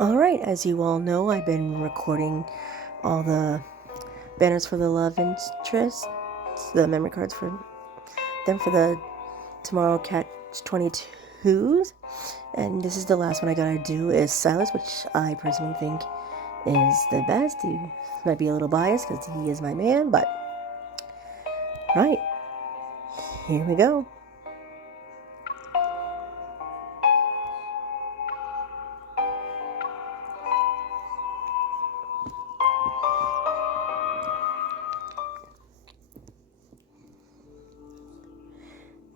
Alright, as you all know, I've been recording all the banners for the love interest, the memory cards for them for the Tomorrow Catch 22s. And this is the last one I gotta do is Sylus, which I personally think is the best. He might be a little biased because he is my man, but right, here we go.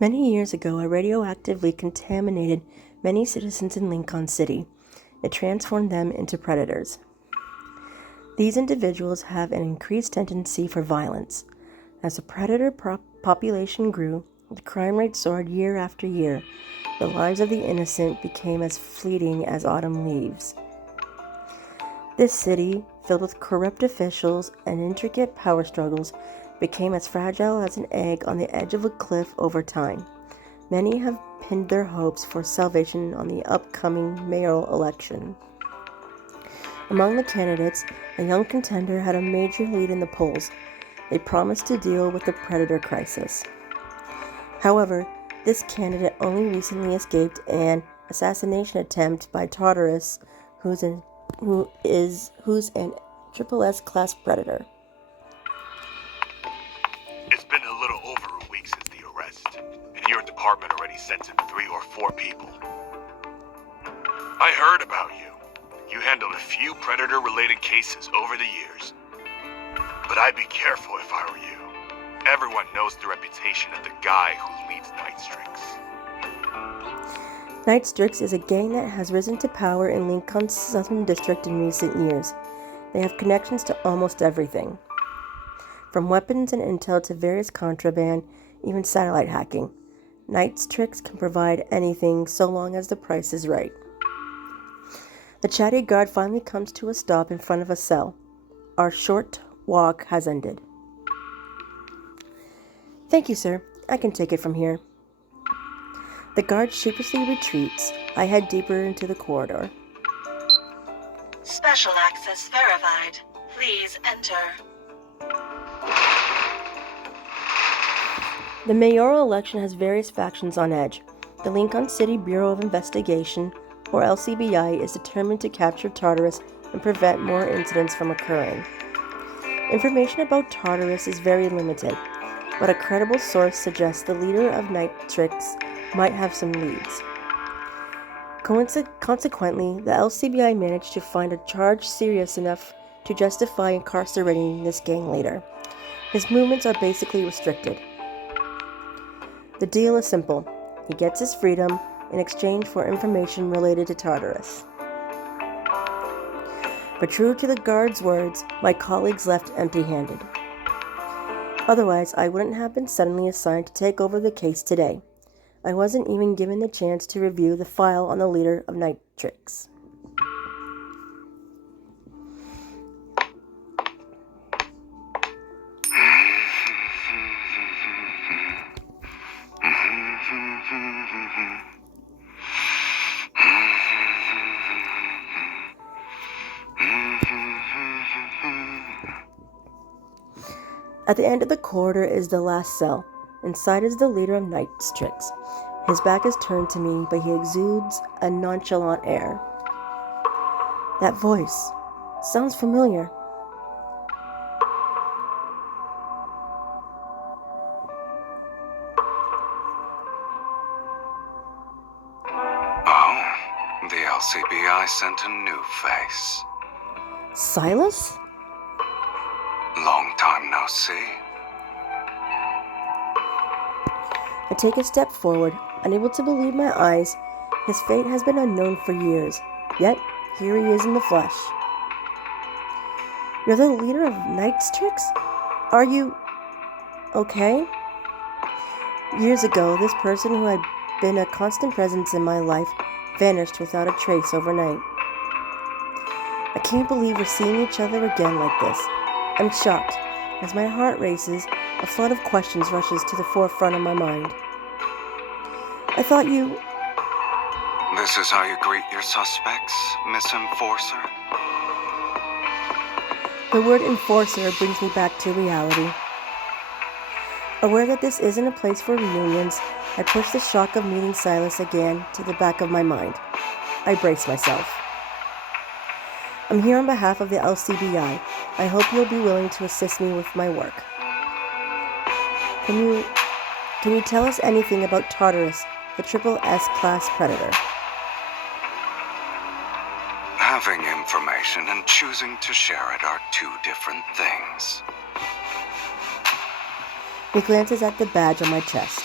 Many years ago, a radioactively contaminated many citizens in Lincoln City. It transformed them into predators. These individuals have an increased tendency for violence. As the predator population grew, the crime rate soared year after year. The lives of the innocent became as fleeting as autumn leaves. This city, filled with corrupt officials and intricate power struggles, became as fragile as an egg on the edge of a cliff over time. Many have pinned their hopes for salvation on the upcoming mayoral election. Among the candidates, a young contender had a major lead in the polls. They promised to deal with the predator crisis. However, this candidate only recently escaped an assassination attempt by Tartarus, who's an triple S class predator. It's been a little over a week since the arrest, and your department already sentenced 3 or 4 people. I heard about you. You handled a few predator-related cases over the years. But I'd be careful if I were you. Everyone knows the reputation of the guy who leads Night Strix. Night Strix is a gang that has risen to power in Lincoln's Southern District in recent years. They have connections to almost everything, from weapons and intel to various contraband, even satellite hacking. Night Strix can provide anything so long as the price is right. The chatty guard finally comes to a stop in front of a cell. Our short walk has ended. Thank you, sir. I can take it from here. The guard sheepishly retreats. I head deeper into the corridor. Special access verified. Please enter. The mayoral election has various factions on edge. The Lincoln City Bureau of Investigation, or LCBI, is determined to capture Tartarus and prevent more incidents from occurring. Information about Tartarus is very limited, but a credible source suggests the leader of Night Strix might have some leads. Consequently, the LCBI managed to find a charge serious enough to justify incarcerating this gang leader. His movements are basically restricted. The deal is simple. He gets his freedom in exchange for information related to Tartarus. But true to the guard's words, my colleagues left empty-handed. Otherwise, I wouldn't have been suddenly assigned to take over the case today. I wasn't even given the chance to review the file on the leader of Night Strix. At the end of the corridor is the last cell. Inside is the leader of Night Strix. His back is turned to me, but he exudes a nonchalant air. That voice sounds familiar. Oh, the LCBI sent a new face. Sylus? Long time no see. I take a step forward, unable to believe my eyes. His fate has been unknown for years, yet here he is in the flesh. You're the leader of Night Strix? Are you okay? Years ago, this person who had been a constant presence in my life vanished without a trace overnight. I can't believe we're seeing each other again like this. I'm shocked. As my heart races, a flood of questions rushes to the forefront of my mind. I thought you... This is how you greet your suspects, Miss Enforcer? The word enforcer brings me back to reality. Aware that this isn't a place for reunions, I push the shock of meeting Sylus again to the back of my mind. I brace myself. I'm here on behalf of the LCBI. I hope you'll be willing to assist me with my work. Can you tell us anything about Tartarus, the Triple S class predator? Having information and choosing to share it are two different things. He glances at the badge on my chest.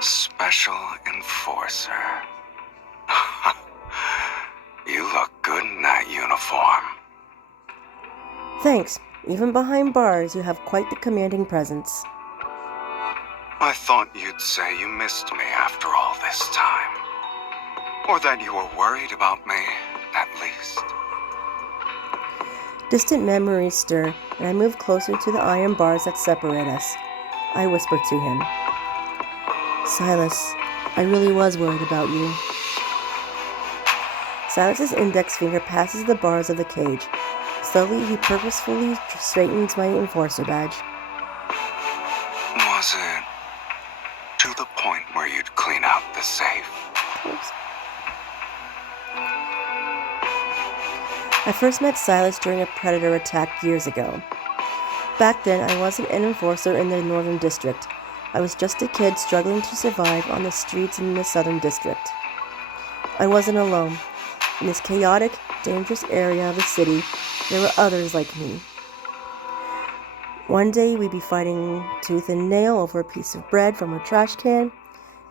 Special Enforcer. You look good in that uniform. Thanks. Even behind bars, you have quite the commanding presence. I thought you'd say you missed me after all this time. Or that you were worried about me, at least. Distant memories stir, and I move closer to the iron bars that separate us. I whisper to him. Sylus, I really was worried about you. Sylus's index finger passes the bars of the cage. Slowly, he purposefully straightens my enforcer badge. Was it to the point where you'd clean out the safe? Oops. I first met Sylus during a predator attack years ago. Back then, I wasn't an enforcer in the Northern District. I was just a kid struggling to survive on the streets in the Southern District. I wasn't alone. In this chaotic, dangerous area of the city, there were others like me. One day, we'd be fighting tooth and nail over a piece of bread from a trash can,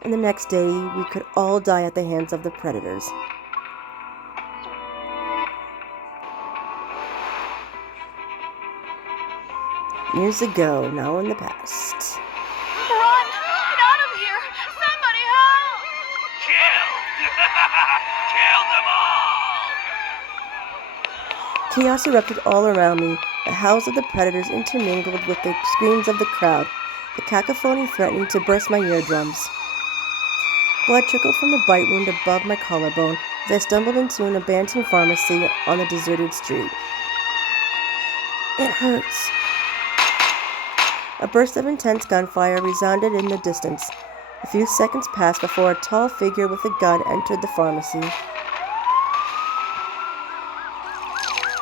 and the next day, we could all die at the hands of the predators. Years ago, now in the past. Run! Get out of here! Somebody help! Kill! Kill them all! Chaos erupted all around me. The howls of the predators intermingled with the screams of the crowd, the cacophony threatening to burst my eardrums. Blood trickled from the bite wound above my collarbone as I stumbled into an abandoned pharmacy on the deserted street. It hurts. A burst of intense gunfire resounded in the distance. A few seconds passed before a tall figure with a gun entered the pharmacy.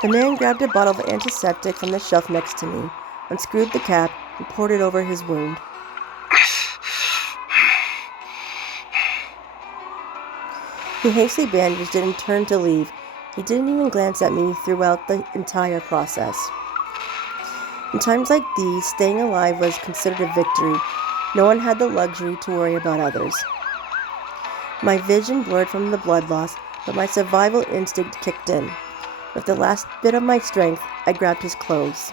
The man grabbed a bottle of antiseptic from the shelf next to me, unscrewed the cap, and poured it over his wound. He hastily bandaged it and turned to leave. He didn't even glance at me throughout the entire process. In times like these, staying alive was considered a victory. No one had the luxury to worry about others. My vision blurred from the blood loss, but my survival instinct kicked in. With the last bit of my strength, I grabbed his clothes.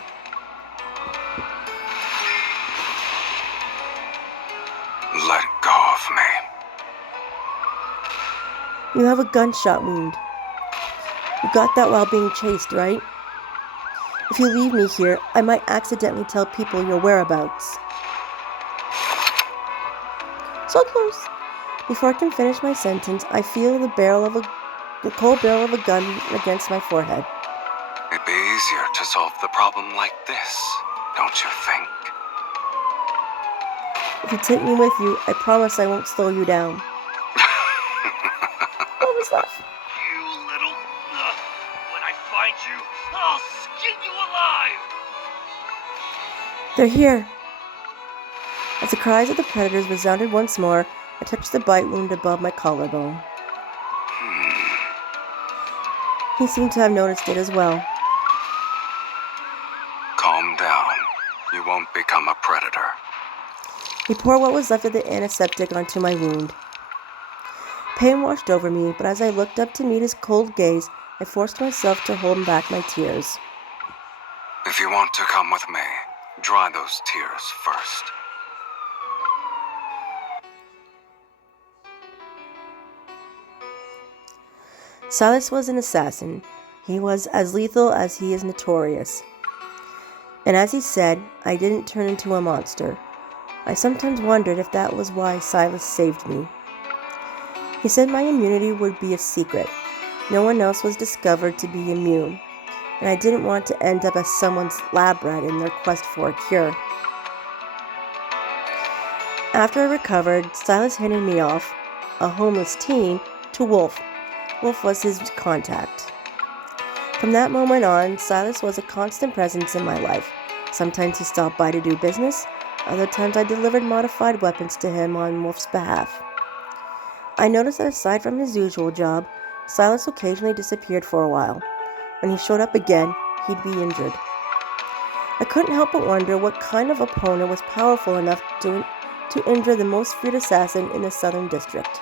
Let go of me. You have a gunshot wound. You got that while being chased, right? If you leave me here, I might accidentally tell people your whereabouts. So close. Before I can finish my sentence, I feel the cold barrel of a gun against my forehead. It'd be easier to solve the problem like this, don't you think? If you take me with you, I promise I won't slow you down. What was that? You little... when I find you, I'll skin you alive! They're here. As the cries of the predators resounded once more, I touched the bite wound above my collarbone. He seemed to have noticed it as well. Calm down. You won't become a predator. He poured what was left of the antiseptic onto my wound. Pain washed over me, but as I looked up to meet his cold gaze, I forced myself to hold back my tears. If you want to come with me, dry those tears first. Sylus was an assassin. He was as lethal as he is notorious. And as he said, I didn't turn into a monster. I sometimes wondered if that was why Sylus saved me. He said my immunity would be a secret. No one else was discovered to be immune, and I didn't want to end up as someone's lab rat in their quest for a cure. After I recovered, Sylus handed me off, a homeless teen, to Wolf. Wolf was his contact. From that moment on, Sylus was a constant presence in my life. Sometimes he stopped by to do business. Other times I delivered modified weapons to him on Wolf's behalf. I noticed that aside from his usual job, Sylus occasionally disappeared for a while. When he showed up again, he'd be injured. I couldn't help but wonder what kind of opponent was powerful enough to injure the most feared assassin in the Southern District.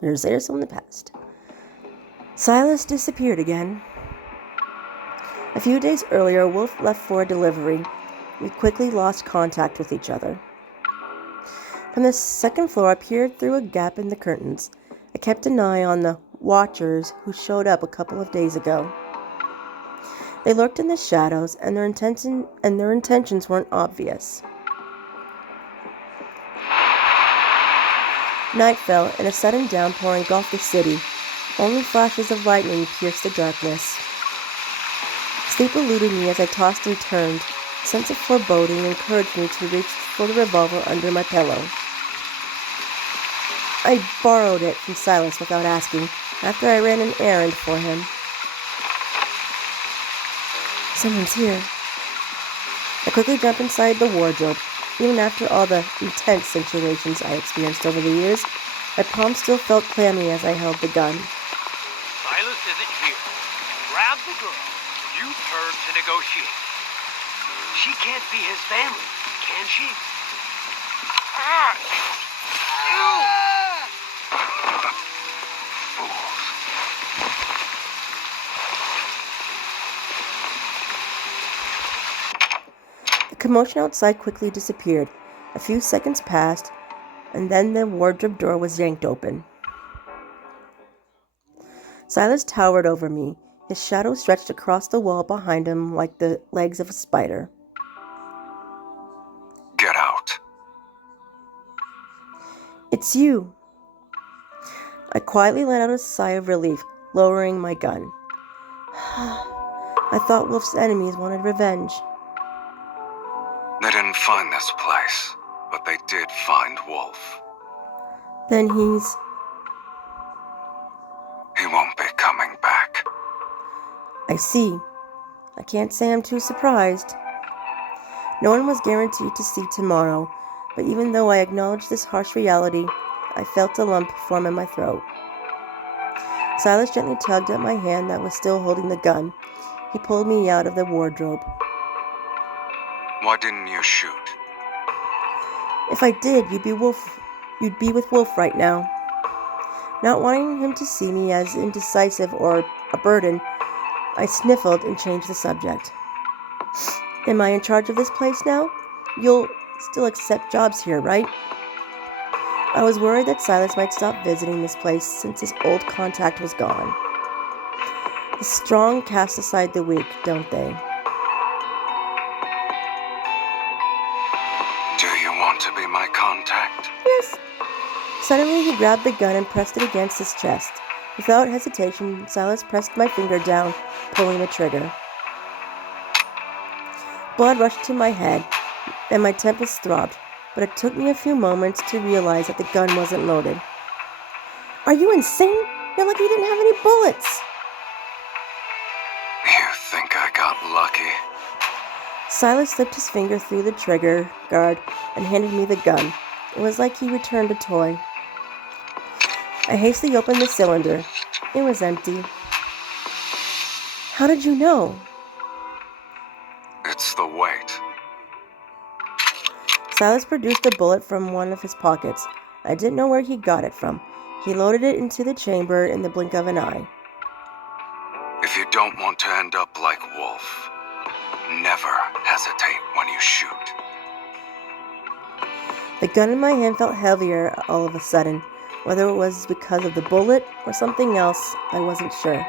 Years later, so in the past. Sylus disappeared again. A few days earlier, Wolf left for a delivery. We quickly lost contact with each other. From the second floor, I peered through a gap in the curtains. I kept an eye on the watchers who showed up a couple of days ago. They lurked in the shadows, and their intentions weren't obvious. Night fell, and a sudden downpour engulfed the city. Only flashes of lightning pierced the darkness. Sleep eluded me as I tossed and turned. A sense of foreboding encouraged me to reach for the revolver under my pillow. I borrowed it from Sylus without asking, after I ran an errand for him. Someone's here. I quickly jumped inside the wardrobe. Even after all the intense situations I experienced over the years, my palms still felt clammy as I held the gun. Sylus isn't here. Grab the girl. You turn to negotiate. She can't be his family, can she? The commotion outside quickly disappeared. A few seconds passed, and then the wardrobe door was yanked open. Sylus towered over me. His shadow stretched across the wall behind him like the legs of a spider. Get out. It's you. I quietly let out a sigh of relief, lowering my gun. I thought Wolf's enemies wanted revenge. They didn't find this place, but they did find Wolf. Then He won't be coming back. I see. I can't say I'm too surprised. No one was guaranteed to see tomorrow, but even though I acknowledged this harsh reality, I felt a lump form in my throat. Sylus gently tugged at my hand that was still holding the gun. He pulled me out of the wardrobe. Why didn't you shoot? If I did, you'd be with Wolf right now. Not wanting him to see me as indecisive or a burden, I sniffled and changed the subject. Am I in charge of this place now? You'll still accept jobs here, right? I was worried that Sylus might stop visiting this place since his old contact was gone. The strong cast aside the weak, don't they? Do you want to be my contact? Yes. Suddenly he grabbed the gun and pressed it against his chest. Without hesitation, Sylus pressed my finger down, pulling the trigger. Blood rushed to my head, and my temples throbbed, but it took me a few moments to realize that the gun wasn't loaded. Are you insane? You're lucky you didn't have any bullets! You think I got lucky? Sylus slipped his finger through the trigger guard and handed me the gun. It was like he returned a toy. I hastily opened the cylinder. It was empty. How did you know? It's the weight. Sylus produced a bullet from one of his pockets. I didn't know where he got it from. He loaded it into the chamber in the blink of an eye. If you don't want to end up like Wolf, never hesitate when you shoot. The gun in my hand felt heavier all of a sudden. Whether it was because of the bullet or something else, I wasn't sure.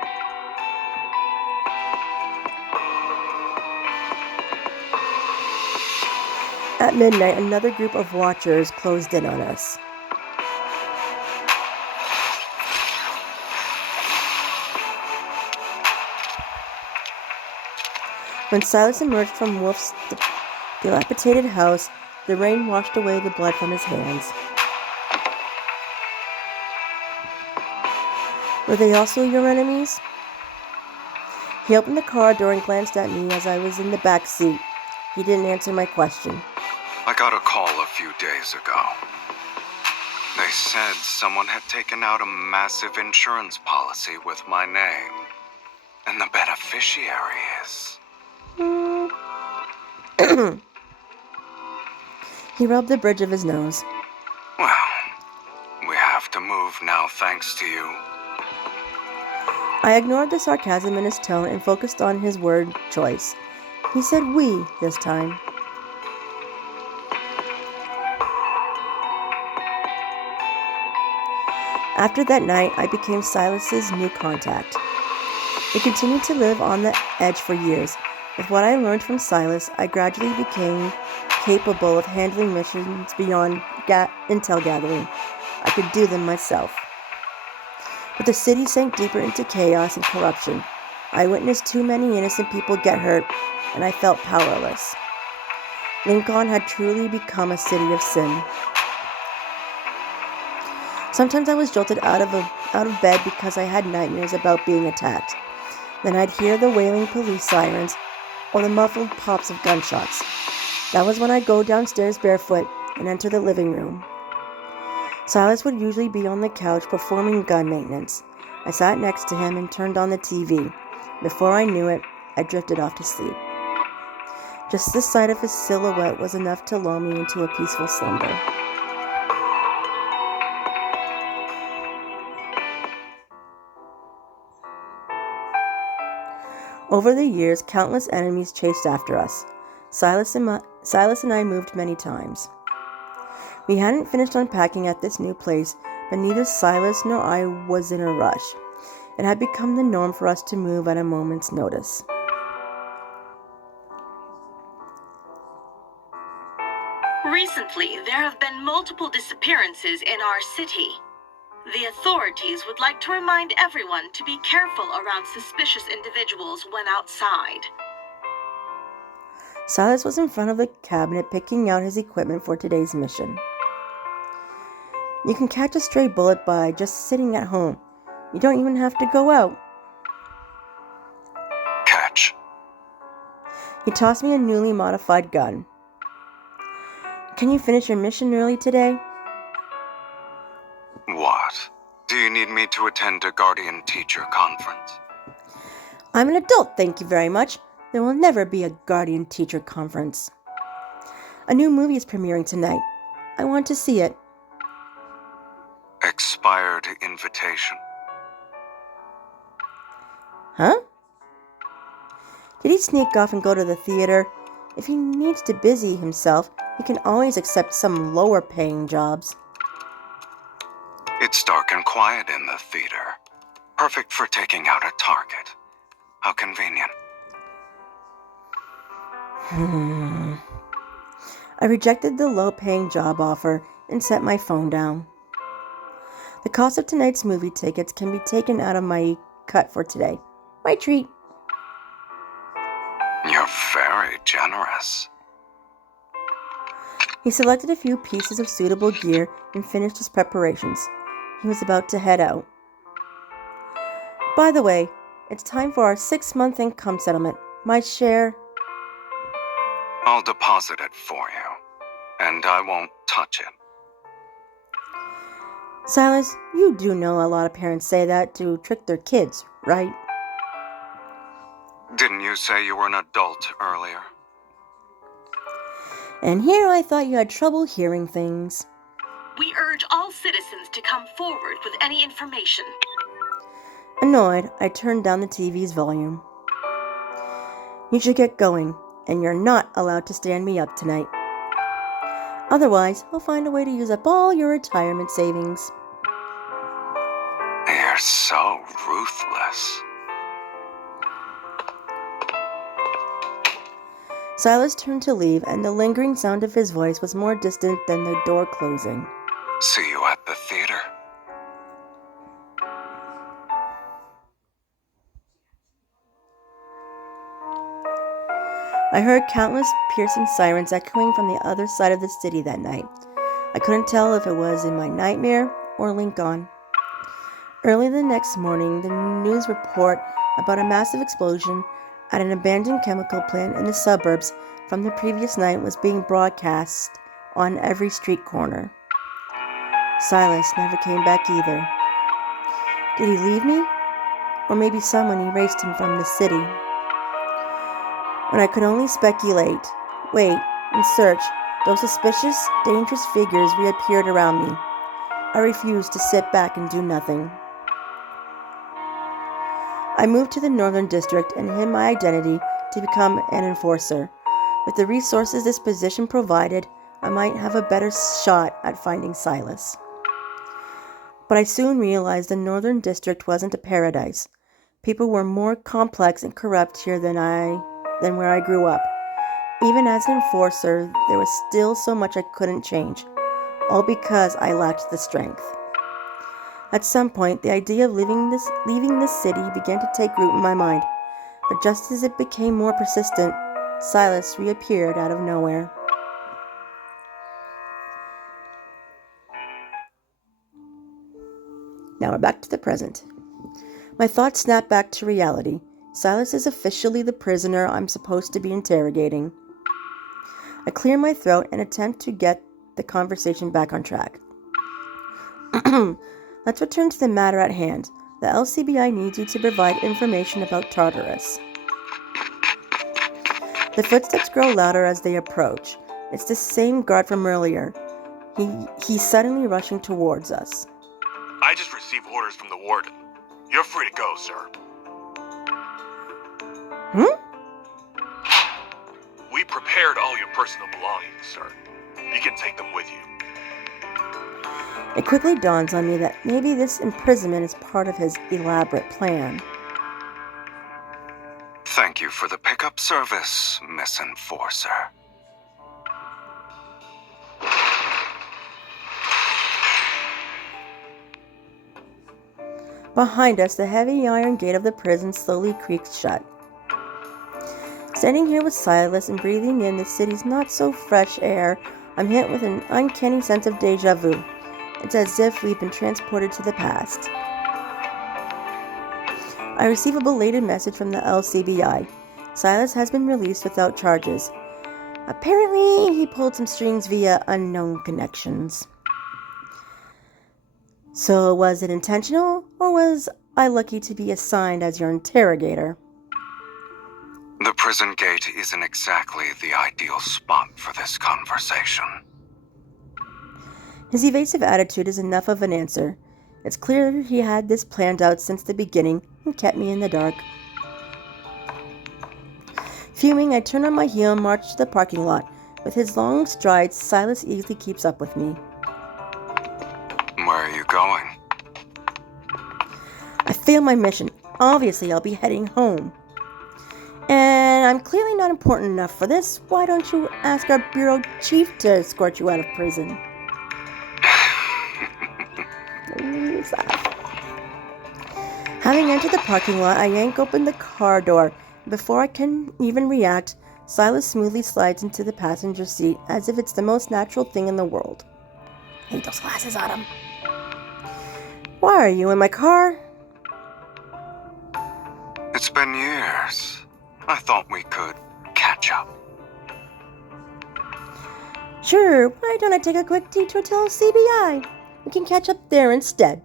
At midnight, another group of watchers closed in on us. When Sylus emerged from Wolf's dilapidated house, the rain washed away the blood from his hands. Were they also your enemies? He opened the car door and glanced at me as I was in the back seat. He didn't answer my question. I got a call a few days ago. They said someone had taken out a massive insurance policy with my name. And the beneficiary is... He rubbed the bridge of his nose. Well, we have to move now thanks to you. I ignored the sarcasm in his tone and focused on his word choice. He said "we" this time. After that night, I became Sylus's new contact. We continued to live on the edge for years. With what I learned from Sylus, I gradually became capable of handling missions beyond intel gathering. I could do them myself. But the city sank deeper into chaos and corruption. I witnessed too many innocent people get hurt, and I felt powerless. Lincoln had truly become a city of sin. Sometimes I was jolted out of bed because I had nightmares about being attacked. Then I'd hear the wailing police sirens or the muffled pops of gunshots. That was when I'd go downstairs barefoot and enter the living room. Sylus would usually be on the couch performing gun maintenance. I sat next to him and turned on the TV. Before I knew it, I drifted off to sleep. Just the sight of his silhouette was enough to lull me into a peaceful slumber. Over the years, countless enemies chased after us. Sylus and I moved many times. We hadn't finished unpacking at this new place, but neither Sylus nor I was in a rush. It had become the norm for us to move at a moment's notice. Recently, there have been multiple disappearances in our city. The authorities would like to remind everyone to be careful around suspicious individuals when outside. Sylus was in front of the cabinet picking out his equipment for today's mission. You can catch a stray bullet by just sitting at home. You don't even have to go out. Catch. He tossed me a newly modified gun. Can you finish your mission early today? What? Do you need me to attend a guardian-teacher conference? I'm an adult, thank you very much. There will never be a guardian-teacher conference. A new movie is premiering tonight. I want to see it. Expired invitation. Huh? Did he sneak off and go to the theater? If he needs to busy himself, he can always accept some lower-paying jobs. It's dark and quiet in the theater. Perfect for taking out a target. How convenient. I rejected the low-paying job offer and set my phone down. The cost of tonight's movie tickets can be taken out of my cut for today. My treat. You're very generous. He selected a few pieces of suitable gear and finished his preparations. He was about to head out. By the way, it's time for our 6-month income settlement. My share... I'll deposit it for you, and I won't touch it. Sylus, you do know a lot of parents say that to trick their kids, right? Didn't you say you were an adult earlier? And here I thought you had trouble hearing things. We urge all citizens to come forward with any information. Annoyed, I turned down the TV's volume. You should get going, and you're not allowed to stand me up tonight. Otherwise, I'll find a way to use up all your retirement savings. You're so ruthless. Sylus turned to leave, and the lingering sound of his voice was more distant than the door closing. See you at the theater. I heard countless piercing sirens echoing from the other side of the city that night. I couldn't tell if it was in my nightmare or Lincoln. Early the next morning, the news report about a massive explosion at an abandoned chemical plant in the suburbs from the previous night was being broadcast on every street corner. Sylus never came back either. Did he leave me? Or maybe someone erased him from the city? When I could only speculate, wait, and search, those suspicious, dangerous figures reappeared around me. I refused to sit back and do nothing. I moved to the Northern District and hid my identity to become an enforcer. With the resources this position provided, I might have a better shot at finding Sylus. But I soon realized the Northern District wasn't a paradise. People were more complex and corrupt here than where I grew up. Even as an enforcer, there was still so much I couldn't change, all because I lacked the strength. At some point, the idea of leaving this city began to take root in my mind, but just as it became more persistent, Sylus reappeared out of nowhere. Now we're back to the present. My thoughts snapped back to reality. Sylus is officially the prisoner I'm supposed to be interrogating. I clear my throat and attempt to get the conversation back on track. Let's return to the matter at hand. The LCBI needs you to provide information about Tartarus. The footsteps grow louder as they approach. It's the same guard from earlier. He's suddenly rushing towards us. I just received orders from the warden. You're free to go, sir. We prepared all your personal belongings, sir. You can take them with you. It quickly dawns on me that maybe this imprisonment is part of his elaborate plan. Thank you for the pickup service, Miss Enforcer. Behind us, the heavy iron gate of the prison slowly creaks shut. Standing here with Sylus and breathing in the city's not-so-fresh air, I'm hit with an uncanny sense of déjà vu. It's as if we've been transported to the past. I receive a belated message from the LCBI. Sylus has been released without charges. Apparently, he pulled some strings via unknown connections. So, was it intentional, or was I lucky to be assigned as your interrogator? The prison gate isn't exactly the ideal spot for this conversation. His evasive attitude is enough of an answer. It's clear he had this planned out since the beginning and kept me in the dark. Fuming, I turn on my heel and march to the parking lot. With his long strides, Sylus easily keeps up with me. Where are you going? I failed my mission. Obviously, I'll be heading home. And I'm clearly not important enough for this. Why don't you ask our bureau chief to escort you out of prison? Having entered the parking lot, I yank open the car door. Before I can even react, Sylus smoothly slides into the passenger seat as if it's the most natural thing in the world. I hate those glasses on him. Why are you in my car? It's been years. I thought we could catch up. Sure, why don't I take a quick detour to LCBI? We can catch up there instead.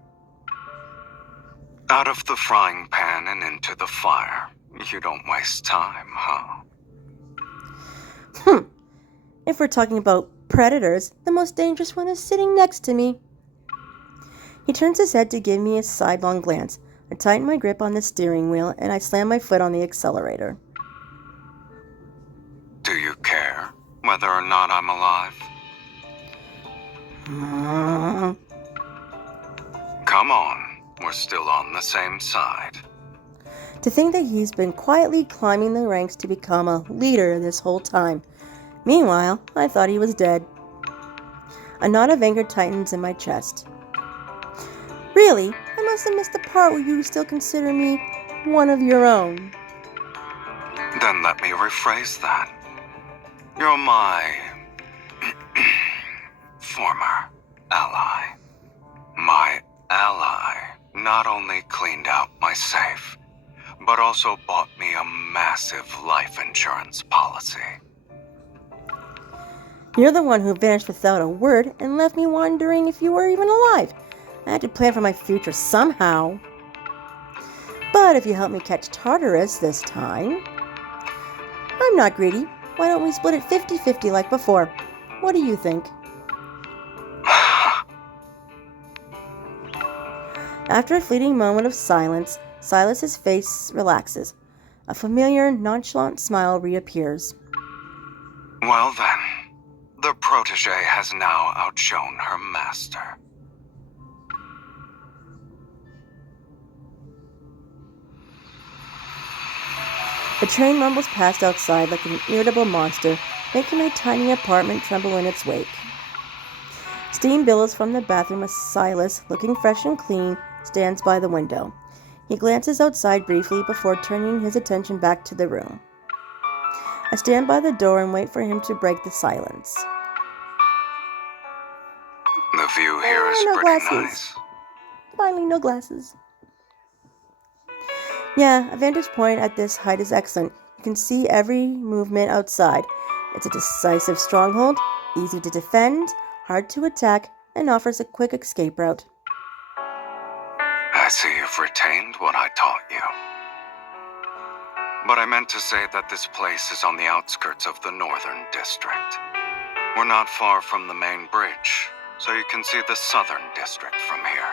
Out of the frying pan and into the fire. You don't waste time, huh? If we're talking about predators, the most dangerous one is sitting next to me. He turns his head to give me a sidelong glance. I tighten my grip on the steering wheel and I slam my foot on the accelerator. Do you care whether or not I'm alive? Come on, we're still on the same side. To think that he's been quietly climbing the ranks to become a leader this whole time. Meanwhile, I thought he was dead. A knot of anger tightens in my chest. Really? I must have missed the part where you still consider me one of your own. Then let me rephrase that. You're my former ally. My ally not only cleaned out my safe, but also bought me a massive life insurance policy. You're the one who vanished without a word and left me wondering if you were even alive. I had to plan for my future somehow. But if you help me catch Tartarus this time... I'm not greedy. Why don't we split it 50-50 like before? What do you think? After a fleeting moment of silence, Silas's face relaxes. A familiar, nonchalant smile reappears. Well then, the protege has now outshone her master. The train rumbles past outside like an irritable monster, making my tiny apartment tremble in its wake. Steam billows from the bathroom as Sylus, looking fresh and clean, stands by the window. He glances outside briefly before turning his attention back to the room. I stand by the door and wait for him to break the silence. The view here is no pretty glasses. nice. Finally, no glasses. Yeah, a vantage point at this height is excellent. You can see every movement outside. It's a decisive stronghold, easy to defend, hard to attack, and offers a quick escape route. I see you've retained what I taught you. But I meant to say that this place is on the outskirts of the Northern District. We're not far from the main bridge, so you can see the Southern District from here.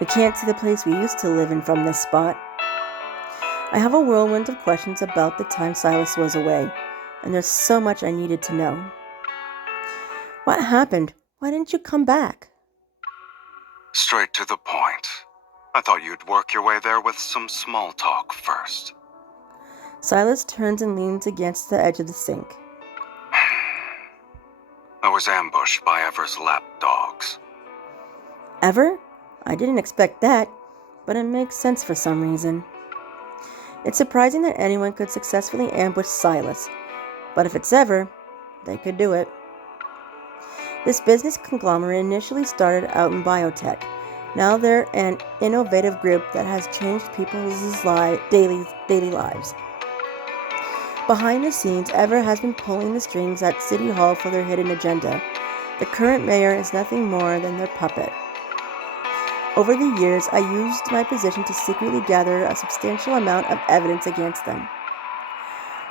We can't see the place we used to live in from this spot. I have a whirlwind of questions about the time Sylus was away, and there's so much I needed to know. What happened? Why didn't you come back? Straight to the point. I thought you'd work your way there with some small talk first. Sylus turns and leans against the edge of the sink. I was ambushed by Ever's lapdogs. Ever? I didn't expect that, but it makes sense for some reason. It's surprising that anyone could successfully ambush Sylus, but if it's Ever, they could do it. This business conglomerate initially started out in biotech. Now they're an innovative group that has changed people's daily lives. Behind the scenes, Ever has been pulling the strings at City Hall for their hidden agenda. The current mayor is nothing more than their puppet. Over the years, I used my position to secretly gather a substantial amount of evidence against them.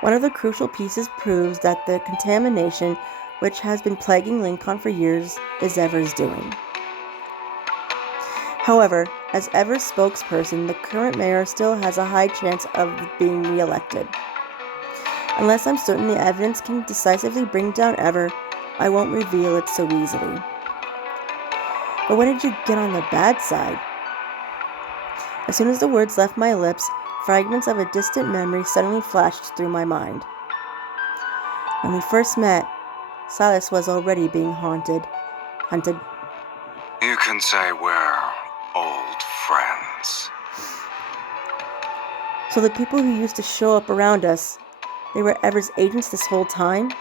One of the crucial pieces proves that the contamination, which has been plaguing Lincoln for years, is Ever's doing. However, as Ever's spokesperson, the current mayor still has a high chance of being re-elected. Unless I'm certain the evidence can decisively bring down Ever, I won't reveal it so easily. But when did you get on the bad side? As soon as the words left my lips, fragments of a distant memory suddenly flashed through my mind. When we first met, Sylus was already being hunted. You can say we're old friends. So the people who used to show up around us, they were Ever's agents this whole time?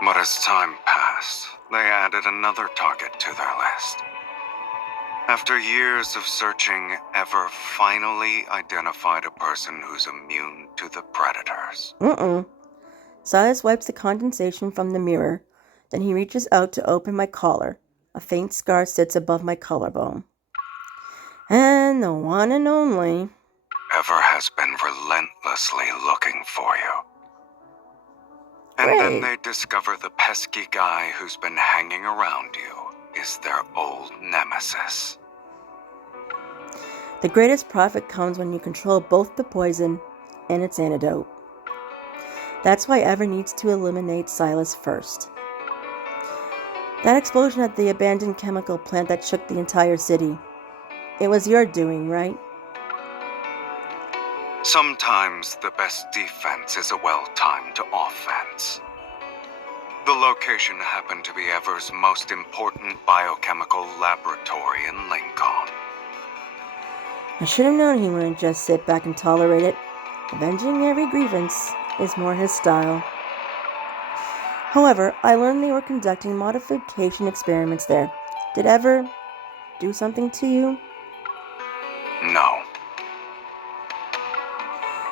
But as time passed, they added another target to their list. After years of searching, Ever finally identified a person who's immune to the predators. Sylus wipes the condensation from the mirror. Then he reaches out to open my collar. A faint scar sits above my collarbone. And the one and only... Ever has been relentlessly looking for you. And Great. then they discover the pesky guy who's been hanging around you is their old nemesis. The greatest profit comes when you control both the poison and its antidote. That's why Ever needs to eliminate Sylus first. That explosion at the abandoned chemical plant that shook the entire city. It was your doing, right? Sometimes the best defense is a well-timed offense. The location happened to be Ever's most important biochemical laboratory in Lincoln. I should have known he wouldn't just sit back and tolerate it. Avenging every grievance is more his style. However, I learned they were conducting modification experiments there. Did Ever do something to you? No.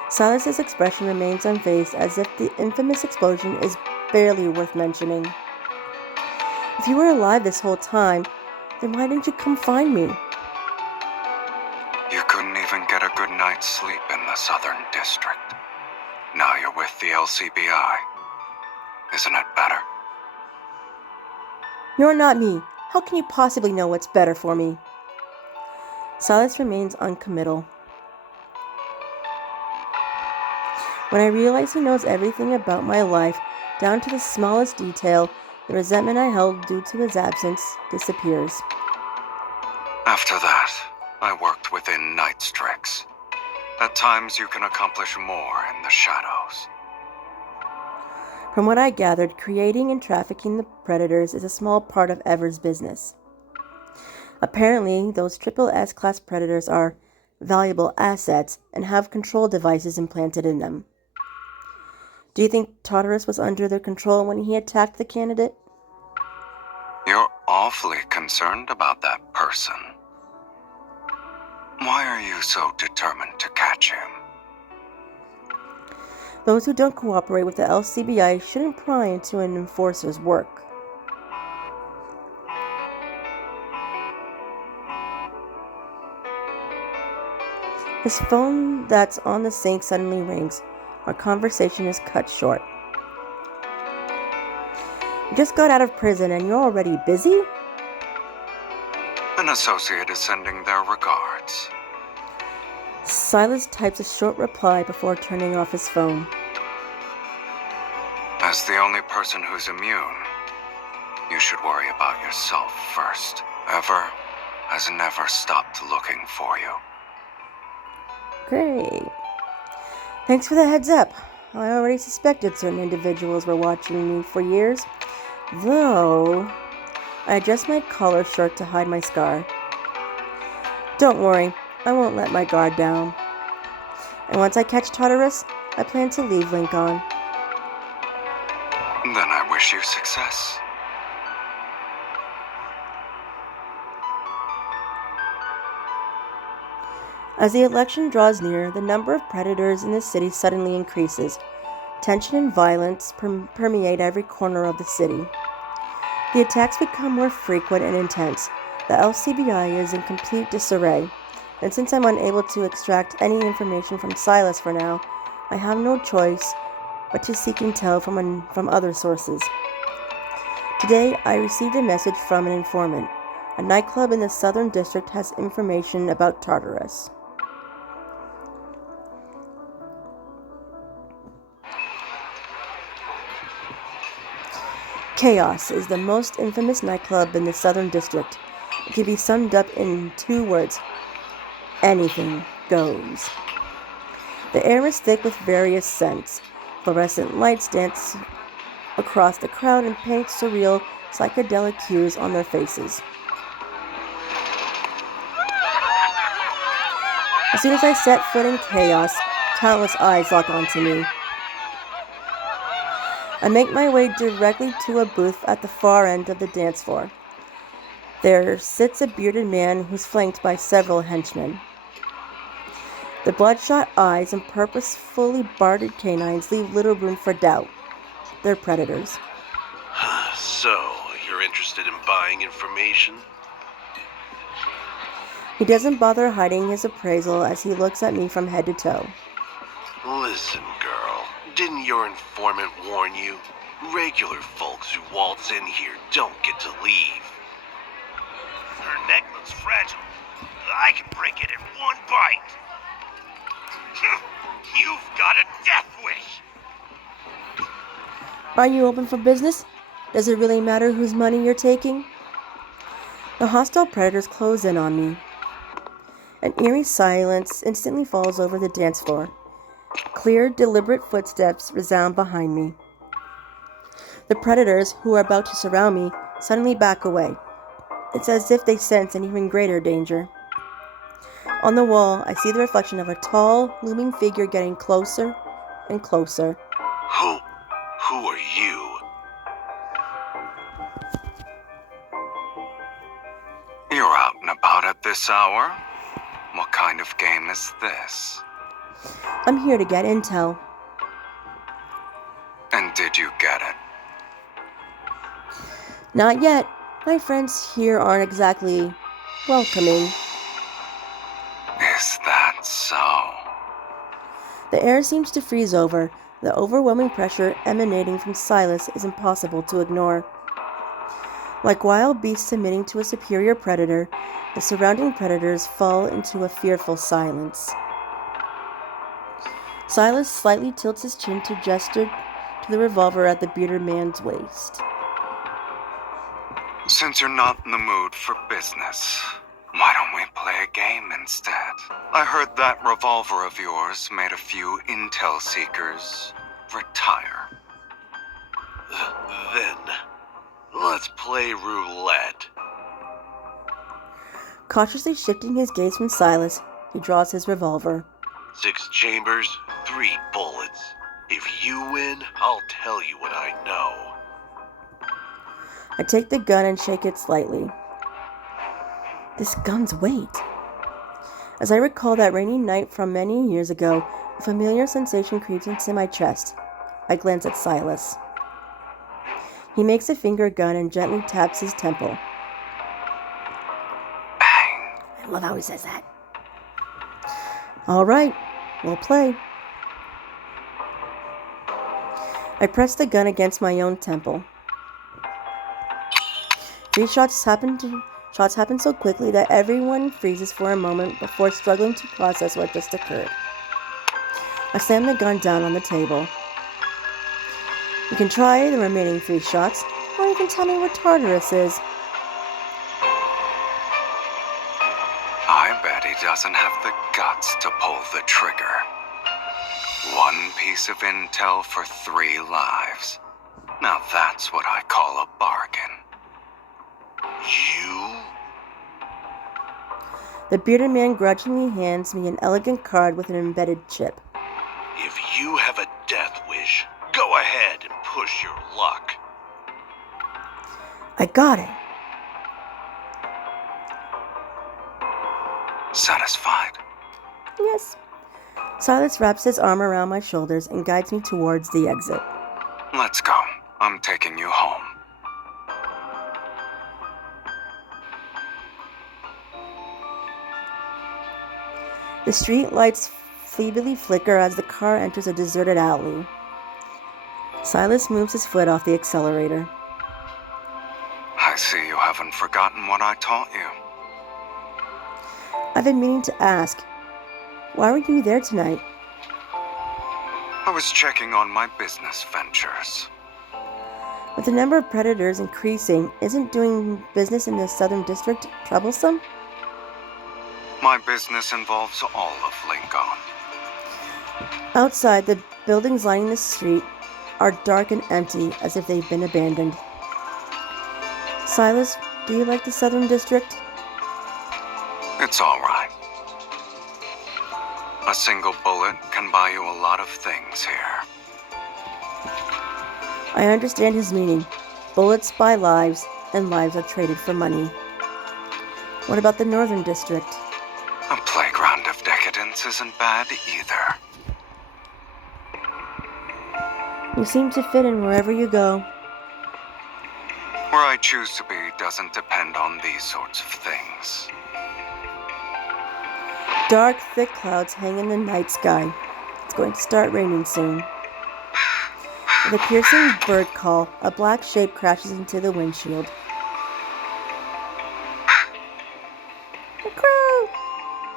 Silas's expression remains unfazed, as if the infamous explosion is barely worth mentioning. If you were alive this whole time, then why didn't you come find me? You couldn't even get a good night's sleep in the Southern District. Now you're with the LCBI. Isn't it better? You're not me. How can you possibly know what's better for me? Sylus remains uncommittal. When I realize he knows everything about my life, down to the smallest detail, the resentment I held due to his absence disappears. After that, I worked within Nightstrix. At times you can accomplish more in the shadows. From what I gathered, creating and trafficking the predators is a small part of Ever's business. Apparently, those SSS class predators are valuable assets and have control devices implanted in them. Do you think Tartarus was under their control when he attacked the candidate? You're awfully concerned about that person. Why are you so determined to catch him? Those who don't cooperate with the LCBI shouldn't pry into an enforcer's work. His phone that's on the sink suddenly rings. Our conversation is cut short. You just got out of prison and you're already busy? An associate is sending their regards. Sylus types a short reply before turning off his phone. As the only person who's immune, you should worry about yourself first. Ever has never stopped looking for you. Great. Thanks for the heads up. I already suspected certain individuals were watching me for years, though I adjust my collar shirt to hide my scar. Don't worry, I won't let my guard down. And once I catch Tartarus, I plan to leave Lincoln. Then I wish you success. As the election draws near, the number of predators in the city suddenly increases. Tension and violence permeate every corner of the city. The attacks become more frequent and intense. The LCBI is in complete disarray, and since I'm unable to extract any information from Sylus for now, I have no choice but to seek intel from other sources. Today, I received a message from an informant. A nightclub in the Southern District has information about Tartarus. Chaos is the most infamous nightclub in the Southern District. It can be summed up in 2 words. Anything goes. The air is thick with various scents. Fluorescent lights dance across the crowd and paint surreal, psychedelic hues on their faces. As soon as I set foot in chaos, countless eyes lock onto me. I make my way directly to a booth at the far end of the dance floor. There sits a bearded man who's flanked by several henchmen. The bloodshot eyes and purposefully barded canines leave little room for doubt. They're predators. So, you're interested in buying information? He doesn't bother hiding his appraisal as he looks at me from head to toe. Listen, girl, didn't your informant warn you? Regular folks who waltz in here don't get to leave. Her neck looks fragile. I can break it in one bite. You've got a death wish. Are you open for business? Does it really matter whose money you're taking? The hostile predators close in on me. An eerie silence instantly falls over the dance floor. Clear, deliberate footsteps resound behind me. The predators, who are about to surround me, suddenly back away. It's as if they sense an even greater danger. On the wall, I see the reflection of a tall, looming figure getting closer and closer. Who are you? You're out and about at this hour? What kind of game is this? I'm here to get intel. And did you get it? Not yet. My friends here aren't exactly welcoming. Is that so? The air seems to freeze over. The overwhelming pressure emanating from Sylus is impossible to ignore. Like wild beasts submitting to a superior predator, the surrounding predators fall into a fearful silence. Sylus slightly tilts his chin to gesture to the revolver at the bearded man's waist. Since you're not in the mood for business, why don't we play a game instead? I heard that revolver of yours made a few intel seekers retire. Then, let's play roulette. Cautiously shifting his gaze from Sylus, he draws his revolver. 6 chambers, 3 bullets. If you win, I'll tell you what I know. I take the gun and shake it slightly. This gun's weight. As I recall that rainy night from many years ago, a familiar sensation creeps into my chest. I glance at Sylus. He makes a finger gun and gently taps his temple. Bang! I love how he says that. All right, we'll play. I press the gun against my own temple. 3 shots happen so quickly that everyone freezes for a moment before struggling to process what just occurred. I slam the gun down on the table. You can try the remaining 3 shots, or you can tell me what Tartarus is. I bet he doesn't have the guts to pull the trigger. 1 piece of intel for 3 lives. Now that's what I call a bargain. You? The bearded man grudgingly hands me an elegant card with an embedded chip. If you have a death wish, go ahead and push your luck. I got it. Satisfied? Yes. Sylus wraps his arm around my shoulders and guides me towards the exit. Let's go. I'm taking you home. The street lights feebly flicker as the car enters a deserted alley. Sylus moves his foot off the accelerator. I see you haven't forgotten what I taught you. I've been meaning to ask, why were you there tonight? I was checking on my business ventures. With the number of predators increasing, isn't doing business in the Southern District troublesome? My business involves all of Lincoln. Outside, the buildings lining the street are dark and empty, as if they've been abandoned. Sylus, do you like the Southern District? It's all right. A single bullet can buy you a lot of things here. I understand his meaning. Bullets buy lives, and lives are traded for money. What about the Northern District? A playground of decadence isn't bad either. You seem to fit in wherever you go. Where I choose to be doesn't depend on these sorts of things. Dark, thick clouds hang in the night sky. It's going to start raining soon. With a piercing bird call, a black shape crashes into the windshield. A crow!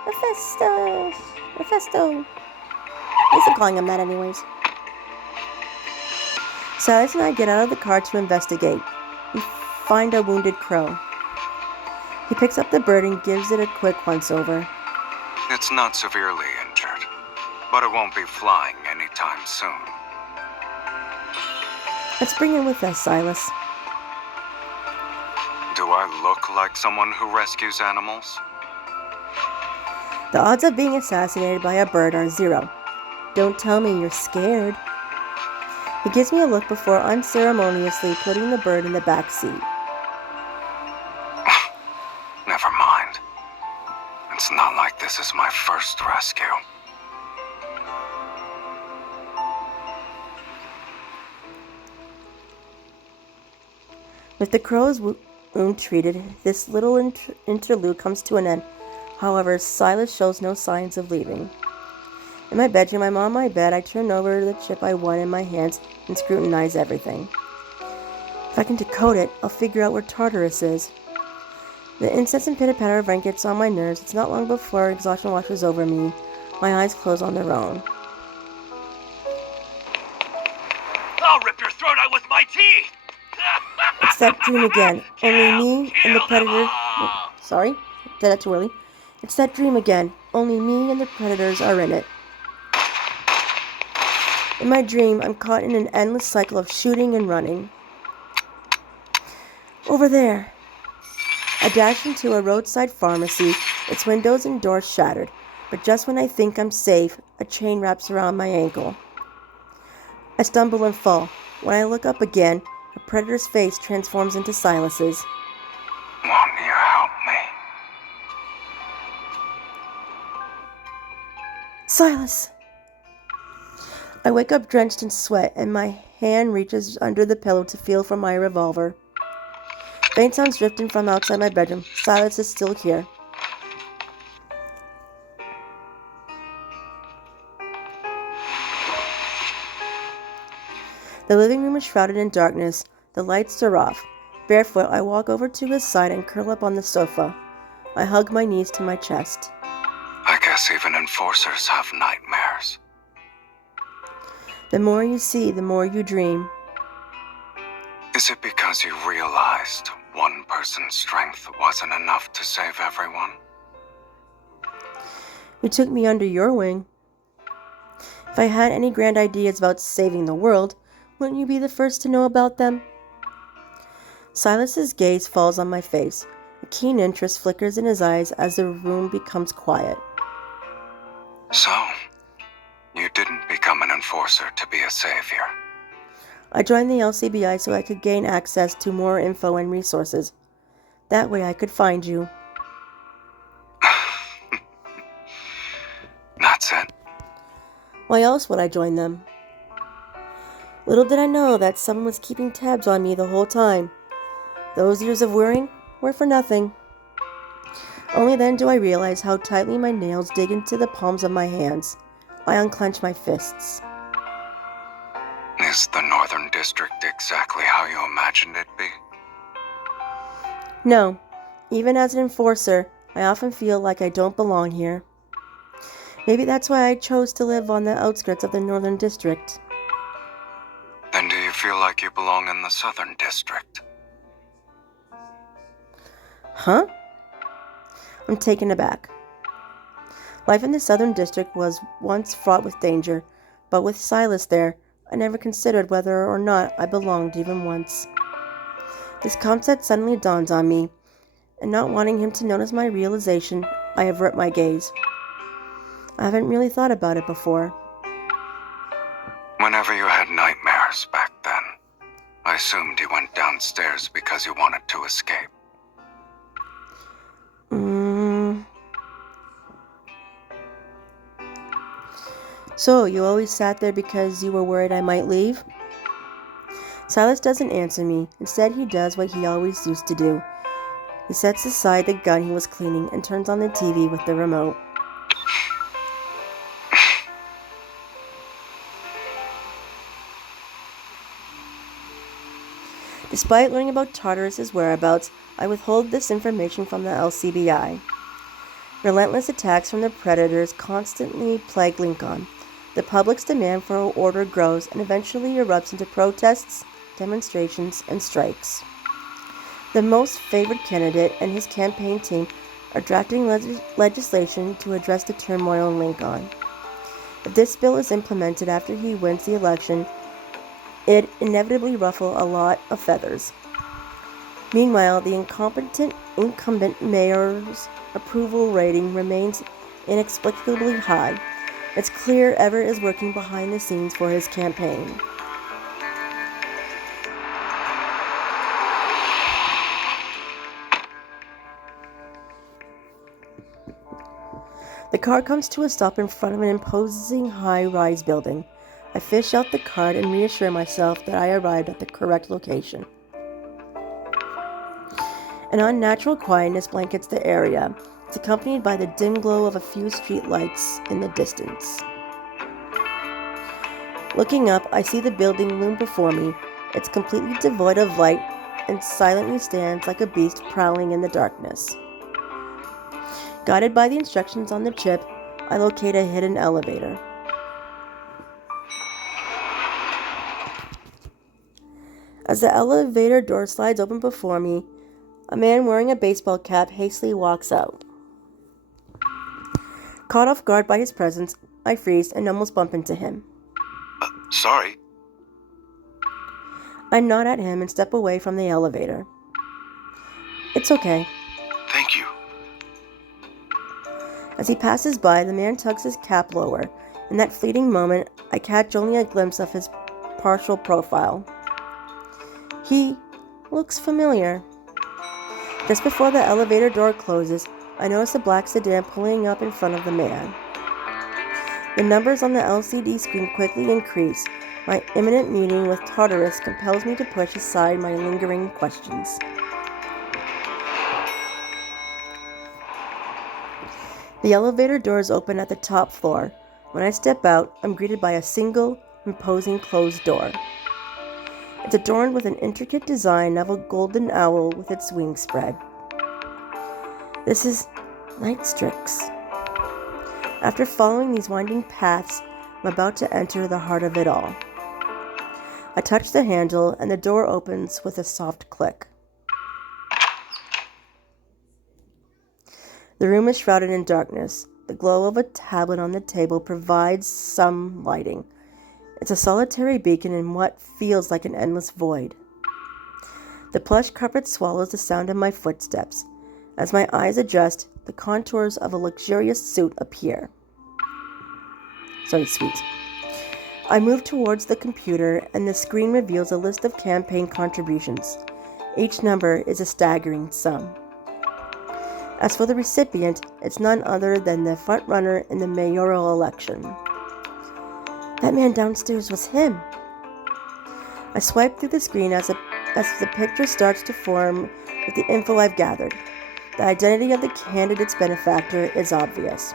Mephisto! At least I'm calling him that anyways. Sylus and I get out of the car to investigate. We find a wounded crow. He picks up the bird and gives it a quick once-over. It's not severely injured, but it won't be flying anytime soon. Let's bring it with us, Sylus. Do I look like someone who rescues animals? The odds of being assassinated by a bird are 0. Don't tell me you're scared. He gives me a look before unceremoniously putting the bird in the back seat. Never mind. It's not like this is my first rescue. With the crow's wound treated, this little interlude comes to an end. However, Sylus shows no signs of leaving. In my bedroom, I'm on my bed. I turn over the chip I won in my hands and scrutinize everything. If I can decode it, I'll figure out where Tartarus is. The incessant pitter-patter of rain gets on my nerves. It's not long before exhaustion washes over me. My eyes close on their own. I'll rip your throat out with my teeth! It's that dream again. Only me and the predator... Sorry, did that too early. It's that dream again. Only me and the predators are in it. In my dream, I'm caught in an endless cycle of shooting and running. Over there. I dash into a roadside pharmacy, its windows and doors shattered. But just when I think I'm safe, a chain wraps around my ankle. I stumble and fall. When I look up again, a predator's face transforms into Sylus's. Won't you help me? Sylus! I wake up drenched in sweat, and my hand reaches under the pillow to feel for my revolver. Faint sounds drifting from outside my bedroom. Sylus is still here. The living room is shrouded in darkness. The lights are off. Barefoot, I walk over to his side and curl up on the sofa. I hug my knees to my chest. I guess even enforcers have nightmares. The more you see, the more you dream. Is it because you realized one person's strength wasn't enough to save everyone? You took me under your wing. If I had any grand ideas about saving the world, wouldn't you be the first to know about them? Sylus's gaze falls on my face. A keen interest flickers in his eyes as the room becomes quiet. So, you didn't become an enforcer to be a savior. I joined the LCBI so I could gain access to more info and resources. That way I could find you. That's it. Why else would I join them? Little did I know that someone was keeping tabs on me the whole time. Those years of worrying were for nothing. Only then do I realize how tightly my nails dig into the palms of my hands. I unclench my fists. Is the Northern District exactly how you imagined it'd be? No. Even as an enforcer, I often feel like I don't belong here. Maybe that's why I chose to live on the outskirts of the Northern District. Then do you feel like you belong in the Southern District? Huh? I'm taken aback. Life in the Southern District was once fraught with danger, but with Sylus there, I never considered whether or not I belonged even once. This concept suddenly dawns on me, and not wanting him to notice my realization, I avert my gaze. I haven't really thought about it before. Whenever you had nightmares back then, I assumed you went downstairs because you wanted to escape. So, you always sat there because you were worried I might leave? Sylus doesn't answer me. Instead, he does what he always used to do. He sets aside the gun he was cleaning and turns on the TV with the remote. Despite learning about Tartarus' whereabouts, I withhold this information from the LCBI. Relentless attacks from the predators constantly plague Lincoln. The public's demand for order grows and eventually erupts into protests, demonstrations, and strikes. The most favored candidate and his campaign team are drafting legislation to address the turmoil in Lincoln. If this bill is implemented after he wins the election, it inevitably ruffle a lot of feathers. Meanwhile, the incumbent mayor's approval rating remains inexplicably high. It's clear Ever is working behind the scenes for his campaign. The car comes to a stop in front of an imposing high-rise building. I fish out the card and reassure myself that I arrived at the correct location. An unnatural quietness blankets the area. It's accompanied by the dim glow of a few street lights in the distance. Looking up, I see the building loom before me. It's completely devoid of light and silently stands like a beast prowling in the darkness. Guided by the instructions on the chip, I locate a hidden elevator. As the elevator door slides open before me, a man wearing a baseball cap hastily walks out. Caught off guard by his presence, I freeze and almost bump into him. Sorry. I nod at him and step away from the elevator. It's okay. Thank you. As he passes by, the man tugs his cap lower. In that fleeting moment, I catch only a glimpse of his partial profile. He looks familiar. Just before the elevator door closes, I notice a black sedan pulling up in front of the man. The numbers on the LCD screen quickly increase. My imminent meeting with Tartarus compels me to push aside my lingering questions. The elevator doors open at the top floor. When I step out, I'm greeted by a single, imposing closed door. It's adorned with an intricate design of a golden owl with its wings spread. This is Nightstrix. After following these winding paths, I'm about to enter the heart of it all. I touch the handle, and the door opens with a soft click. The room is shrouded in darkness. The glow of a tablet on the table provides some lighting. It's a solitary beacon in what feels like an endless void. The plush carpet swallows the sound of my footsteps. As my eyes adjust, the contours of a luxurious suite appear. I move towards the computer, and the screen reveals a list of campaign contributions. Each number is a staggering sum. As for the recipient, it's none other than the front-runner in the mayoral election. That man downstairs was him. I swipe through the screen as the picture starts to form with the info I've gathered. The identity of the candidate's benefactor is obvious.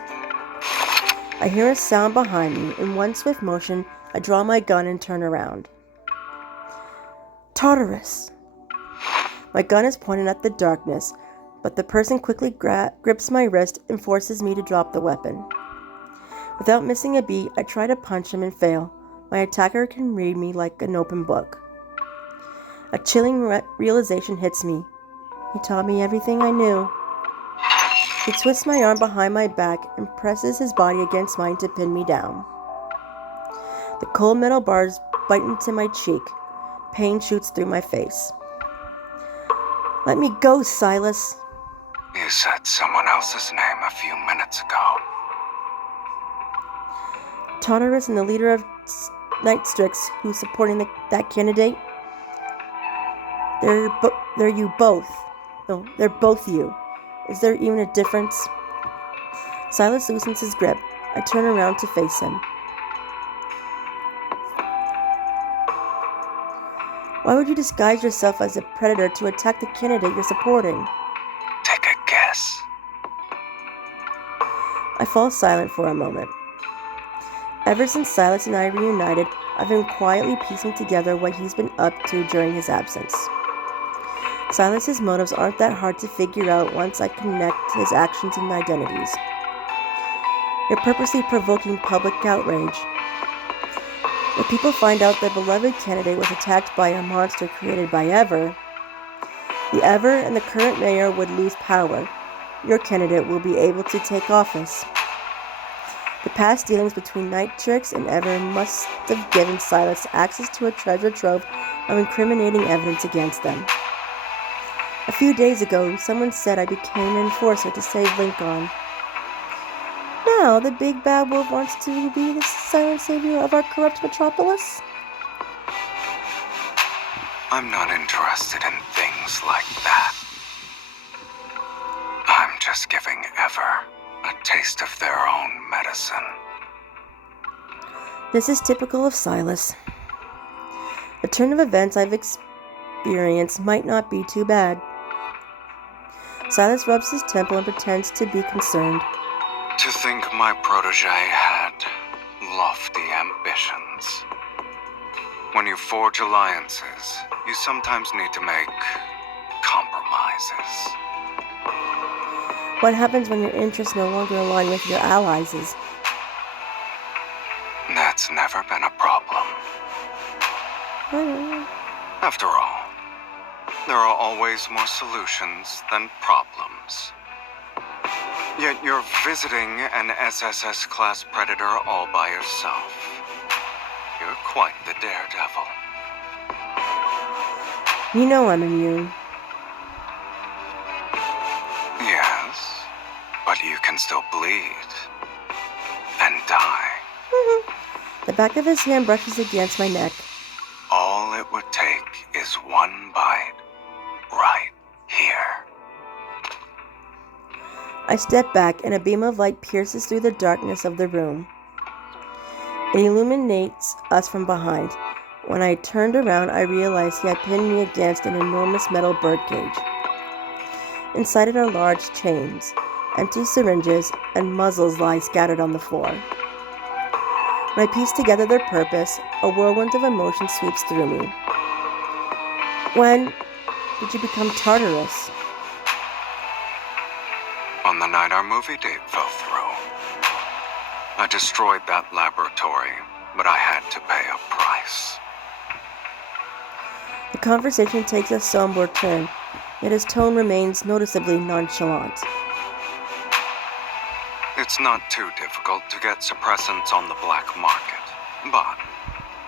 I hear a sound behind me. In one swift motion, I draw my gun and turn around. Tartarus! My gun is pointed at the darkness, but the person quickly grips my wrist and forces me to drop the weapon. Without missing a beat, I try to punch him and fail. My attacker can read me like an open book. A chilling realization hits me. He taught me everything I knew. He twists my arm behind my back and presses his body against mine to pin me down. The cold metal bars bite into my cheek. Pain shoots through my face. Let me go, Sylus. You said someone else's name a few minutes ago. Tartarus and the leader of Nightstrix, who's supporting that candidate, they're you both. No, they're both you. Is there even a difference? Sylus loosens his grip. I turn around to face him. Why would you disguise yourself as a predator to attack the candidate you're supporting? Take a guess. I fall silent for a moment. Ever since Sylus and I reunited, I've been quietly piecing together what he's been up to during his absence. Sylus's motives aren't that hard to figure out once I connect his actions and identities. You're purposely provoking public outrage. If people find out their beloved candidate was attacked by a monster created by Ever, the Ever and the current mayor would lose power. your candidate will be able to take office. The past dealings between Nitrix and Ever must have given Sylus access to a treasure trove of incriminating evidence against them. A few days ago, someone said I became an enforcer to save Lincoln. Now, the big bad wolf wants to be the silent savior of our corrupt metropolis? I'm not interested in things like that. I'm just giving Ever a taste of their own medicine. This is typical of Sylus. The turn of events I've experienced might not be too bad. Sylus rubs his temple and pretends to be concerned. To think my protege had lofty ambitions. When you forge alliances, you sometimes need to make compromises. What happens when your interests no longer align with your allies'? That's never been a problem. After all, there are always more solutions than problems. Yet you're visiting an SSS-class predator all by yourself. You're quite the daredevil. You know I'm immune. Yes, but you can still bleed and die. The back of his hand brushes against my neck. All it would take is one bite right here. I step back and a beam of light pierces through the darkness of the room. It illuminates us from behind. When I turned around, I realized he had pinned me against an enormous metal birdcage. Inside it are large chains, empty syringes, and muzzles lie scattered on the floor. When I piece together their purpose, a whirlwind of emotion sweeps through me. When did you become Tartarus? On the night our movie date fell through. I destroyed that laboratory, but I had to pay a price. The conversation takes a somber turn, yet his tone remains noticeably nonchalant. It's not too difficult to get suppressants on the black market, but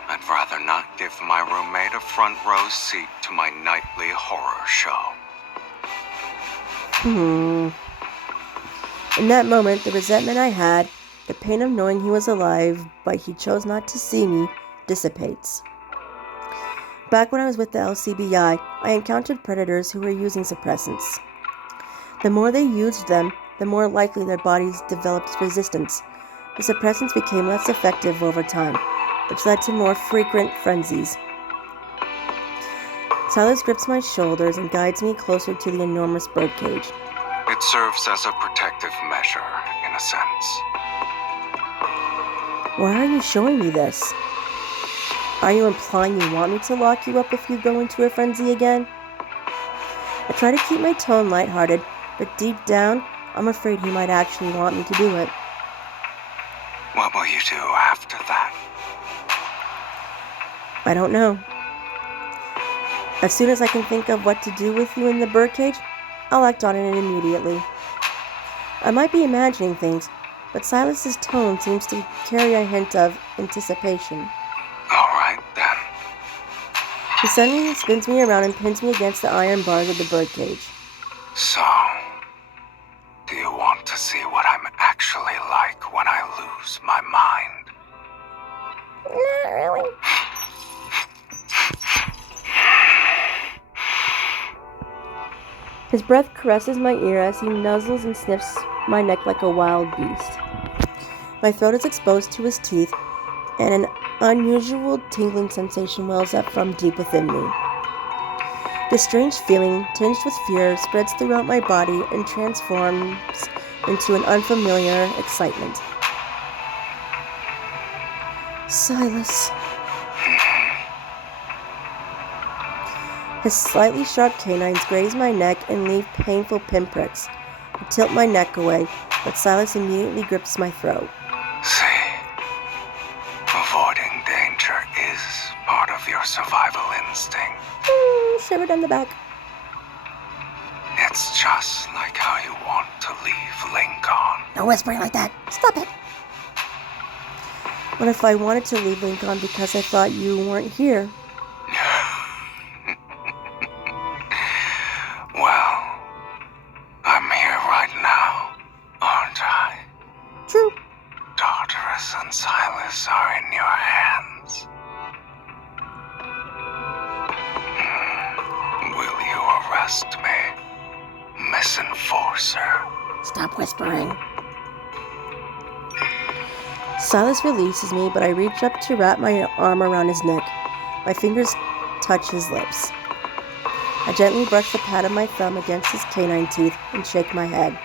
I'd rather not give my roommate a front row seat to my nightly horror show. In that moment, the resentment I had, the pain of knowing he was alive, but he chose not to see me, dissipates. Back when I was with the LCBI, I encountered predators who were using suppressants. The more they used them, the more likely their bodies developed resistance. The suppressants became less effective over time, which led to more frequent frenzies. Sylus grips my shoulders and guides me closer to the enormous birdcage. It serves as a protective measure, in a sense. Why are you showing me this? Are you implying you want me to lock you up if you go into a frenzy again? I try to keep my tone lighthearted, but deep down, I'm afraid he might actually want me to do it. What will you do after that? I don't know. As soon as I can think of what to do with you in the birdcage, I'll act on it immediately. I might be imagining things, but Sylus's tone seems to carry a hint of anticipation. All right, then. He suddenly spins me around and pins me against the iron bars of the birdcage. So, do you want to see what I'm actually like when I lose my mind? Not really. His breath caresses my ear as he nuzzles and sniffs my neck like a wild beast. My throat is exposed to his teeth, and an unusual tingling sensation wells up from deep within me. This strange feeling, tinged with fear, spreads throughout my body and transforms into an unfamiliar excitement. Sylus. His slightly sharp canines graze my neck and leave painful pinpricks. I tilt my neck away, but Sylus immediately grips my throat. See, avoiding danger is part of your survival instinct. Shivered on the back. It's Just like how you want to leave Lincoln. No whispering like that. Stop it. What if I wanted to leave Lincoln because I thought you weren't here? Well, I'm here right now, aren't I? True. Tartarus and Sylus are in your hands. Will you arrest me, Miss Enforcer? Stop whispering. Sylus releases me, but I reach up to wrap my arm around his neck. My fingers touch his lips. I gently brush the pad of my thumb against his canine teeth and shake my head.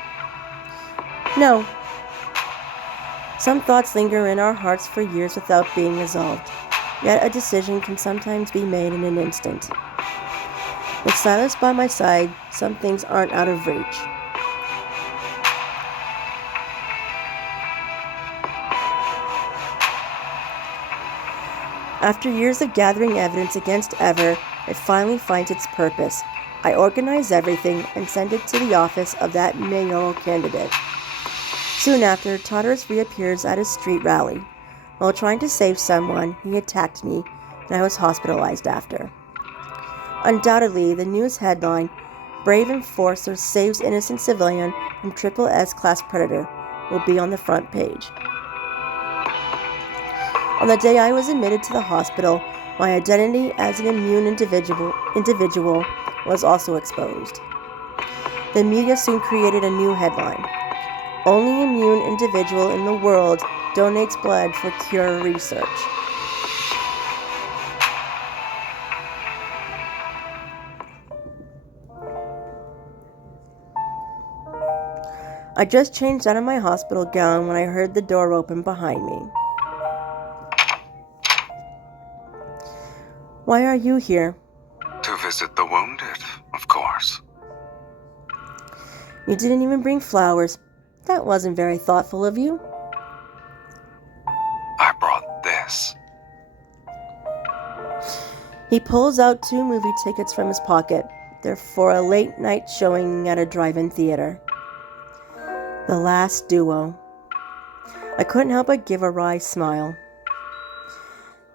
No. Some thoughts linger in our hearts for years without being resolved. Yet a decision can sometimes be made in an instant. With Sylus by my side, some things aren't out of reach. After years of gathering evidence against Ever, it finally finds its purpose. I organize everything and send it to the office of that mayoral candidate. Soon after, Tartarus reappears at a street rally. While trying to save someone, he attacked me, and I was hospitalized after. Undoubtedly, the news headline, "Brave Enforcer Saves Innocent Civilian from Triple S Class Predator," will be on the front page. On the day I was admitted to the hospital, my identity as an immune individual was also exposed. The media soon created a new headline. "Only immune individual in the world donates blood for cure research." I just changed out of my hospital gown when I heard the door open behind me. Why are you here? To visit the wounded, of course. You didn't even bring flowers. That wasn't very thoughtful of you. I brought this. He pulls out 2 movie tickets from his pocket. They're for a late night showing at a drive-in theater. The Last Duo. I couldn't help but give a wry smile.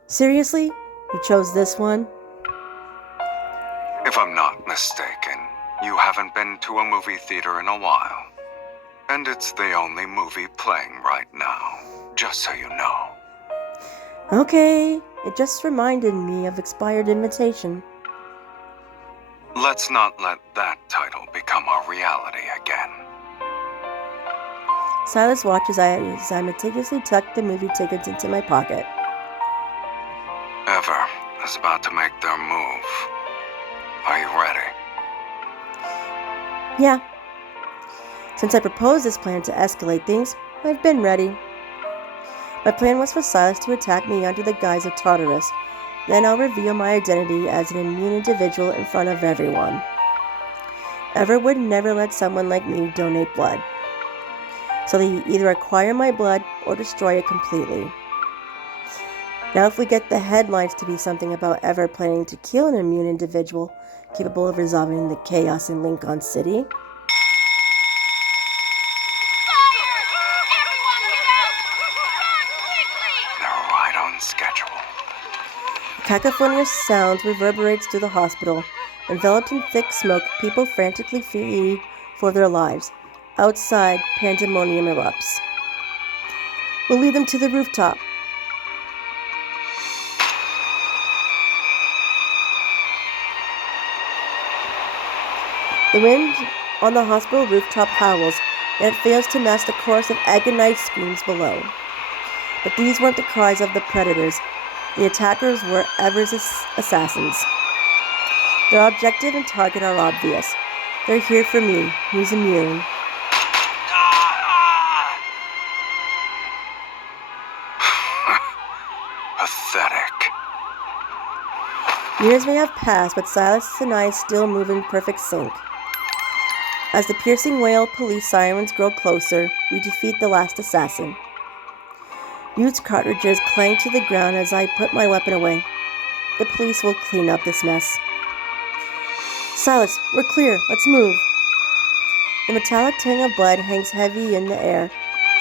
Seriously? You chose this one? If I'm not mistaken, you haven't been to a movie theater in a while. And it's the only movie playing right now, just so you know. Okay, it just reminded me of expired invitation. Let's not let that title become a reality again. Sylus watches as I meticulously tuck the movie tickets into my pocket. Ever is about to make their move. Are you ready? Yeah. Since I proposed this plan to escalate things, I've been ready. My plan was for Sylus to attack me under the guise of Tartarus. Then I'll reveal my identity as an immune individual in front of everyone. Ever would never let someone like me donate blood. So they either acquire my blood or destroy it completely. Now if we get the headlines to be something about Ever planning to kill an immune individual capable of resolving the chaos in Lincoln City. Fire! Everyone get out! Run, quickly! They're right on schedule. A cacophony of sounds reverberates through the hospital. Enveloped in thick smoke, people frantically flee for their lives. Outside, pandemonium erupts. We'll lead them to the rooftop. The wind on the hospital rooftop howls, and it fails to match the chorus of agonized screams below. But these weren't the cries of the predators. The attackers were Ever's assassins. Their objective and target are obvious. They're here for me, who's immune. Pathetic. Years may have passed, but Sylus and I still move in perfect sync. As the piercing wail of police sirens grow closer, we defeat the last assassin. Used cartridges clang to the ground as I put my weapon away. The police will clean up this mess. Sylus, we're clear. Let's move. The metallic tang of blood hangs heavy in the air.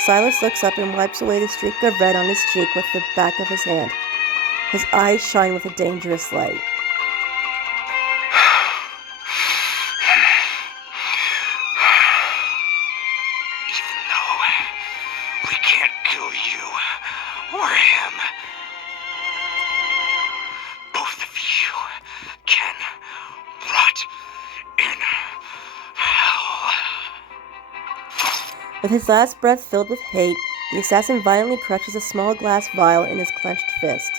Sylus looks up and wipes away the streak of red on his cheek with the back of his hand. His eyes shine with a dangerous light. Even though we can't kill you or him, both of you can rot in hell. With his last breath filled with hate, the assassin violently crushes a small glass vial in his clenched fist.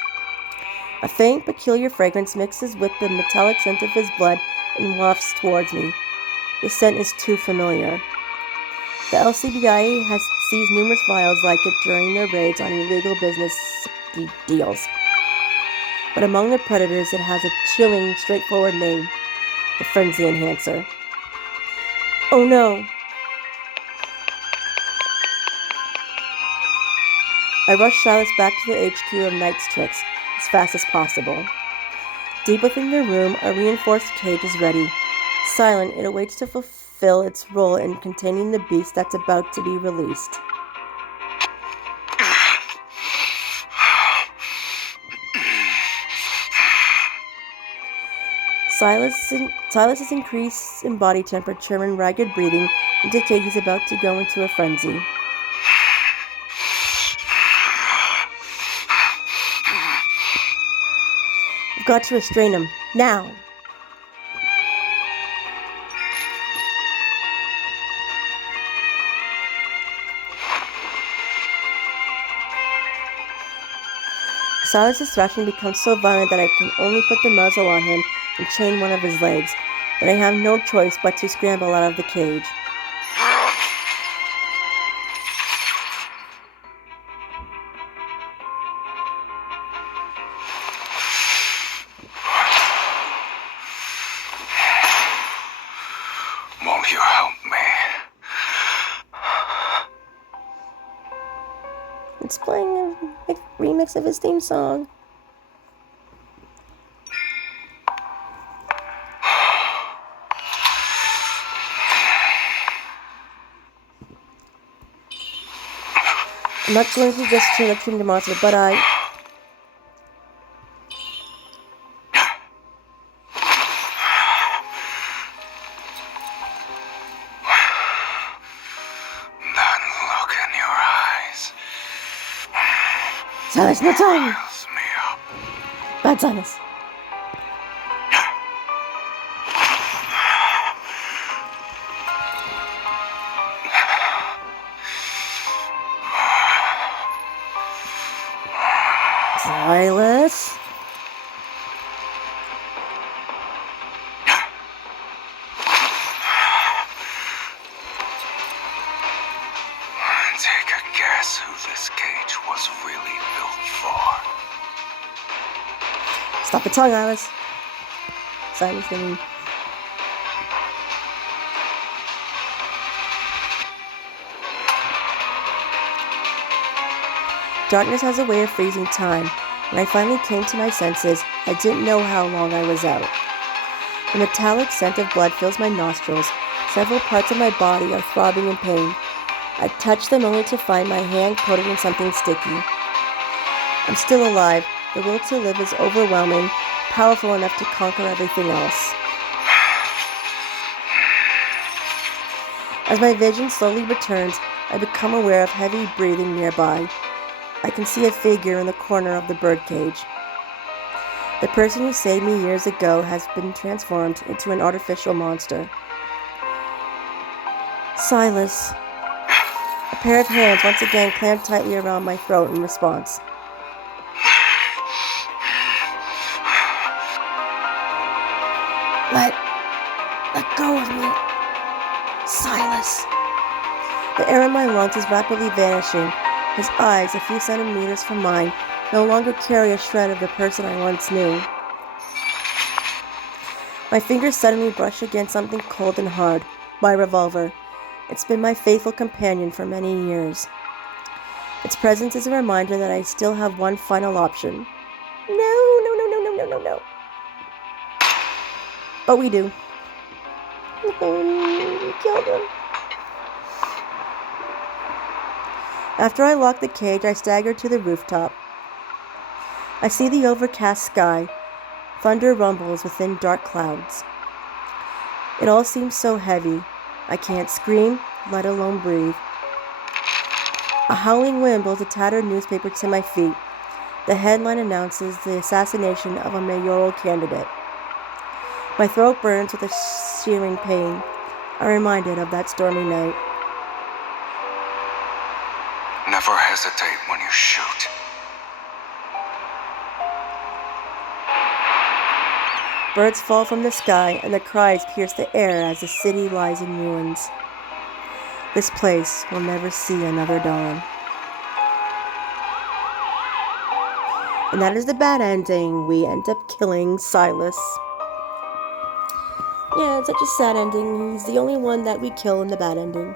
A faint, peculiar fragrance mixes with the metallic scent of his blood and wafts towards me. The scent is too familiar. The LCBI has seized numerous vials like it during their raids on illegal business deals. But among the predators, it has a chilling, straightforward name: the Frenzy Enhancer. Oh no! I rush Sylus back to the HQ of Knight's Tricks as fast as possible. Deep within the room, a reinforced cage is ready. Silent, it awaits to fulfill its role in containing the beast that's about to be released. Sylus' increase in body temperature and ragged breathing indicate he's about to go into a frenzy. I've got to restrain him, now! Sylus' thrashing becomes so violent that I can only put the muzzle on him and chain one of his legs, but I have no choice but to scramble out of the cage. Won't you help me? It's playing a remix of his theme song. I'm not going to just turn up the monster, but I... That look in your eyes Sylus, no time! fills me up. Bad Sylus. Sylus? Take a guess who this cage was really built for. Stop the tongue, Alice. Sylus, I mean. Darkness has a way of freezing time. When I finally came to my senses, I didn't know how long I was out. The metallic scent of blood fills my nostrils. Several parts of my body are throbbing in pain. I touch them only to find my hand coated in something sticky. I'm still alive. The will to live is overwhelming, powerful enough to conquer everything else. As my vision slowly returns, I become aware of heavy breathing nearby. I can see a figure in the corner of the birdcage. The person who saved me years ago has been transformed into an artificial monster. Sylus. A pair of hands once again clamped tightly around my throat in response. Let go of me, Sylus. The air in my lungs is rapidly vanishing. His eyes, a few centimeters from mine, no longer carry a shred of the person I once knew. My fingers suddenly brush against something cold and hard, my revolver. It's been my faithful companion for many years. Its presence is a reminder that I still have one final option. No. But we do. No, we killed him. After I lock the cage, I stagger to the rooftop. I see the overcast sky. Thunder rumbles within dark clouds. It all seems so heavy. I can't scream, let alone breathe. A howling wind blows a tattered newspaper to my feet. The headline announces the assassination of a mayoral candidate. My throat burns with a searing pain. I'm reminded of that stormy night. Never hesitate when you shoot. Birds fall from the sky, and their cries pierce the air as the city lies in ruins. This place will never see another dawn. And that is the bad ending. We end up killing Sylus. Yeah, it's such a sad ending. He's the only one that we kill in the bad ending.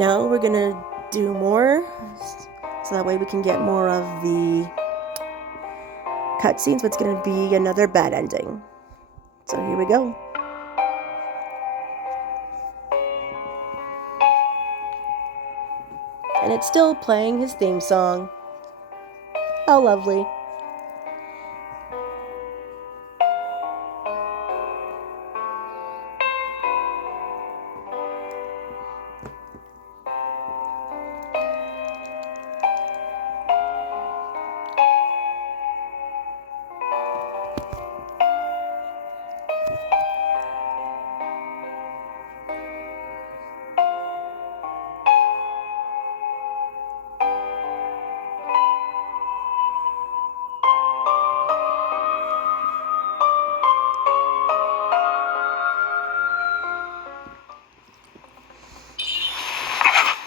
Now we're gonna do more, so that way we can get more of the cutscenes, but it's gonna be another bad ending. So here we go. And it's still playing his theme song. How lovely.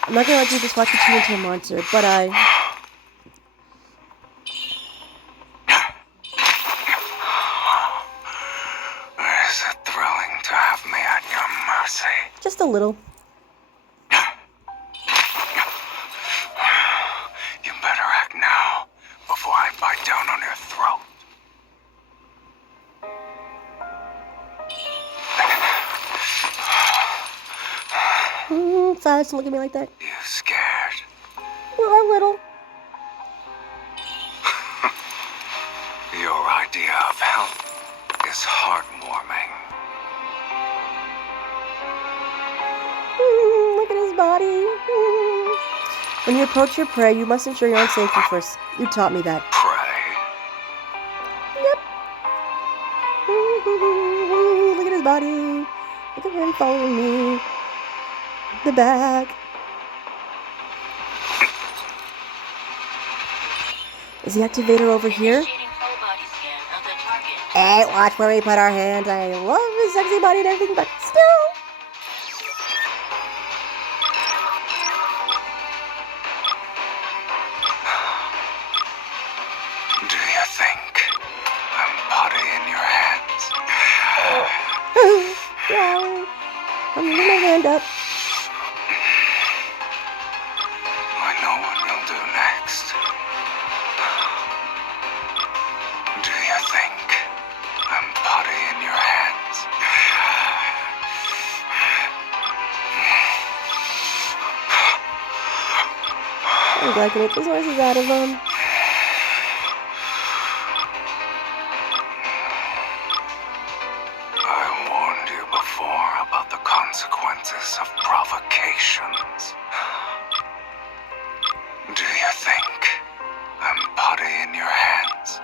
I'm not gonna let you just watch me turn into a monster, but Is it thrilling to have me at your mercy? just a little. You better act now, before I bite down on your throat. Silas, don't look at me like that. You scared? Well, a little. Your idea of help is heartwarming. Look at his body. When you approach your prey, you must ensure your own safety first. You taught me that. Pray. Yep. Look at his body. Look at him following me. The back. Is the activator over here? Hey, watch where we put our hands. I love his sexy body and everything, but still. Do you think I'm putty in your hands? Yeah. I'm moving my hand up. I know what you'll do next. Do you think I'm putty in your hands? I'm glad I can make those noises out of them. I warned you before about the consequences of provocations. Do you think I'm putty in your hands?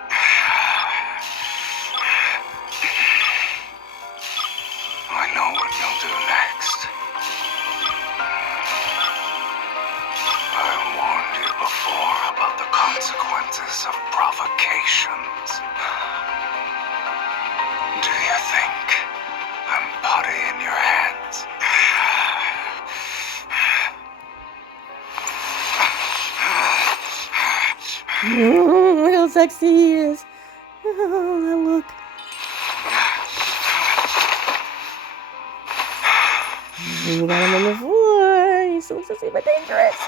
I know what you'll do next. I warned you before about the consequences of provocations. Do you think I'm putty in your hands? Look how sexy he is. Oh, that look. You got him on the floor. He's so sexy but dangerous.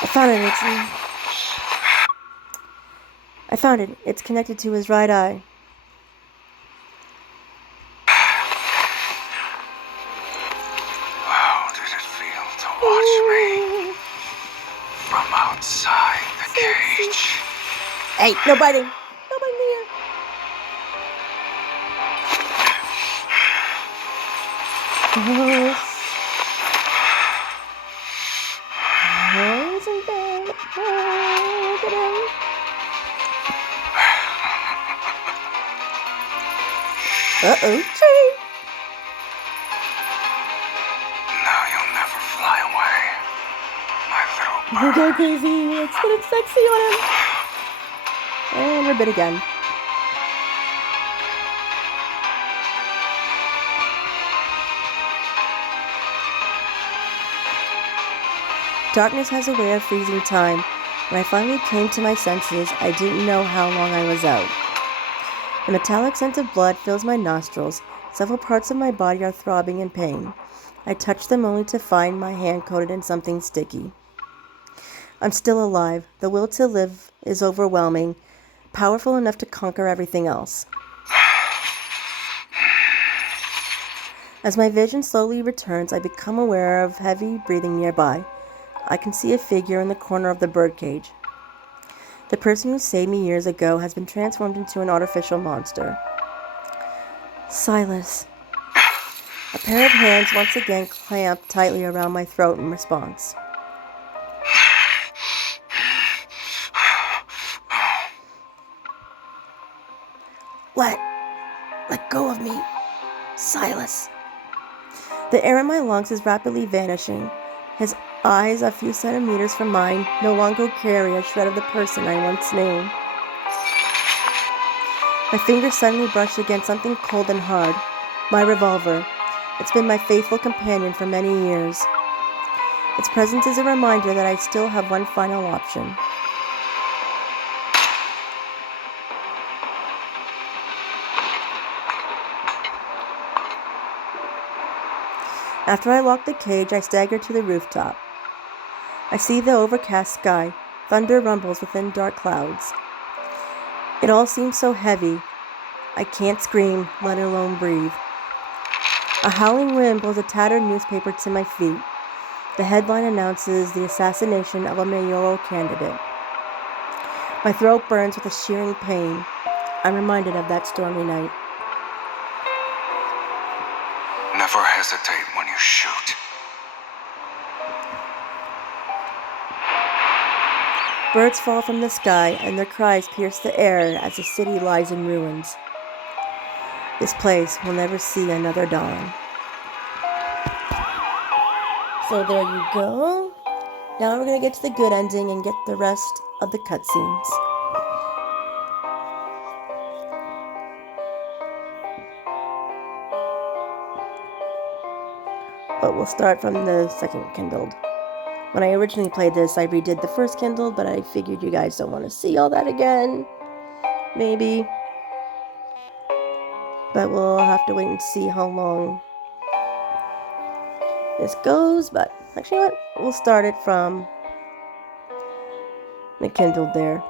I found it. It's connected to his right eye. How did it feel? Watch me from outside the cage. Hey, no biting. No biting here. Isn't there? Look at him. Uh-oh, tree. Now you'll never fly away, my little You bird. go crazy. Let's get it sexy on him. And we're bit again. Darkness has a way of freezing time. When I finally came to my senses, I didn't know how long I was out. The metallic scent of blood fills my nostrils. Several parts of my body are throbbing in pain. I touch them only to find my hand coated in something sticky. I'm still alive. The will to live is overwhelming, powerful enough to conquer everything else. As my vision slowly returns, I become aware of heavy breathing nearby. I can see a figure in the corner of the birdcage. The person who saved me years ago has been transformed into an artificial monster. Sylus. A pair of hands once again clamp tightly around my throat in response. Let go of me, Sylus. The air in my lungs is rapidly vanishing. His eyes, a few centimeters from mine, no longer carry a shred of the person I once knew. My fingers suddenly brush against something cold and hard. My revolver. It's been my faithful companion for many years. Its presence is a reminder that I still have one final option. After I lock the cage, I stagger to the rooftop. I see the overcast sky. Thunder rumbles within dark clouds. It all seems so heavy. I can't scream, let alone breathe. A howling wind blows a tattered newspaper to my feet. The headline announces the assassination of a mayoral candidate. My throat burns with a shearing pain. I'm reminded of that stormy night. Never hesitate when you shoot. Birds fall from the sky, and their cries pierce the air as the city lies in ruins. This place will never see another dawn. So there you go. Now we're going to get to the good ending and get the rest of the cutscenes. But we'll start from the second kindled. When I originally played this, I redid the first kindled, but I figured you guys don't want to see all that again. Maybe. But we'll have to wait and see how long this goes. But actually, you know what? We'll start it from the kindled there.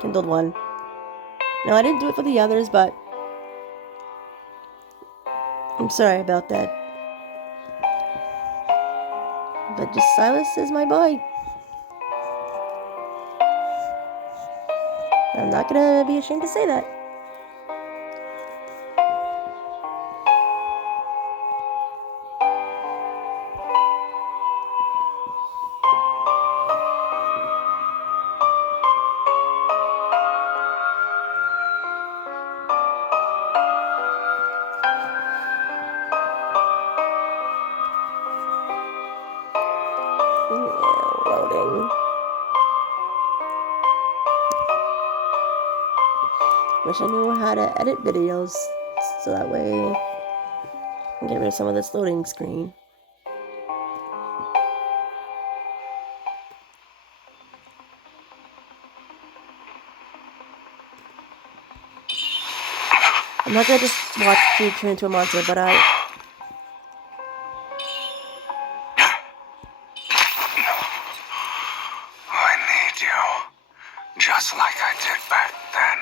Kindled 1. No, I didn't do it for the others, but I'm sorry about that. But just Sylus is my boy. I'm not gonna be ashamed to say that. Loading. Wish I knew how to edit videos so that way I can get rid of some of this loading screen. I'm not gonna just watch food turn into a monster, but I need you, just like I did back then.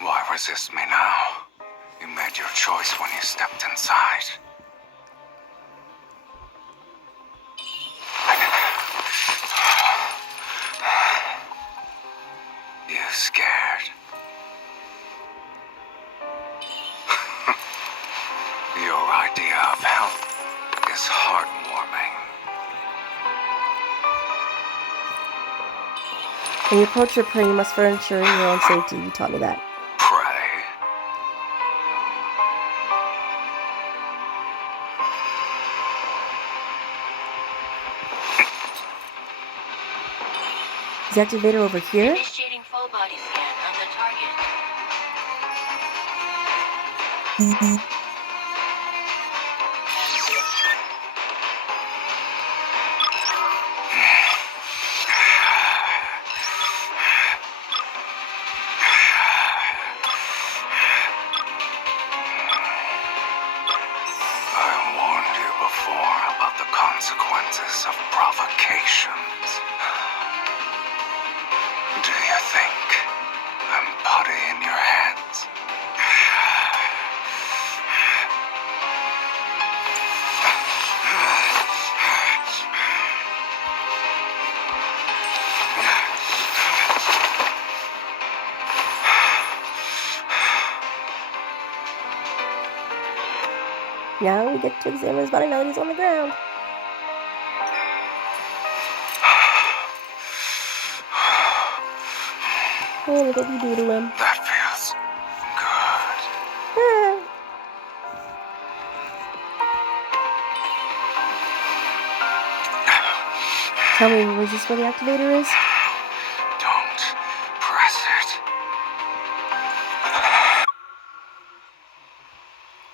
Why resist me now? You You made your choice when you stepped inside. You scared? Your idea of help is heartwarming. When you approach your prey, you must first ensure your own safety. You taught me that. Pray. Is the activator over here? Initiating full body scan of the target. I warned you before about the consequences of provocations. Do you think I'm putty in your hands? Now we get to examine his body now that he's on the ground. Oh, look what we do to him. That feels good. Tell me, was this where the activator is? Don't press it.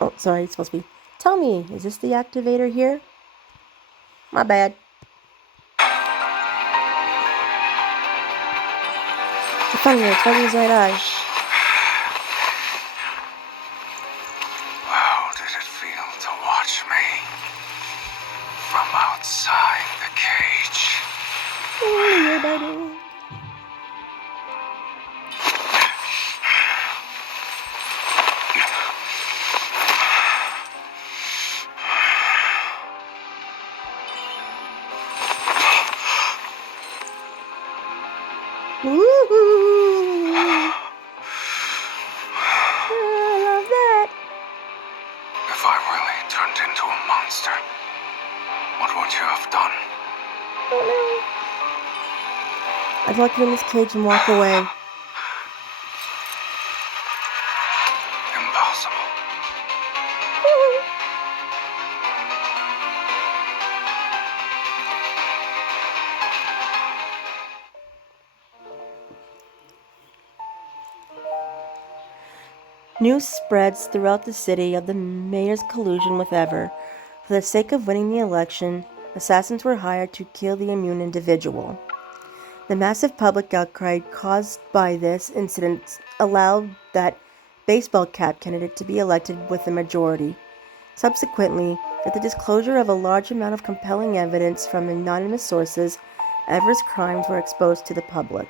Oh, sorry, it's supposed to be. Tell me, is this the activator here? My bad. I found it. It's right in his right eye. How did it feel to watch me from outside the cage? Oh, you're biting. Woohoo! I love that. If I really turned into a monster, what would you have done? Oh no. I'd lock him in this cage and walk away. Impossible. News spreads throughout the city of the mayor's collusion with Ever. For the sake of winning the election, assassins were hired to kill the immune individual. The massive public outcry caused by this incident allowed that baseball cap candidate to be elected with a majority. Subsequently, with the disclosure of a large amount of compelling evidence from anonymous sources, Ever's crimes were exposed to the public.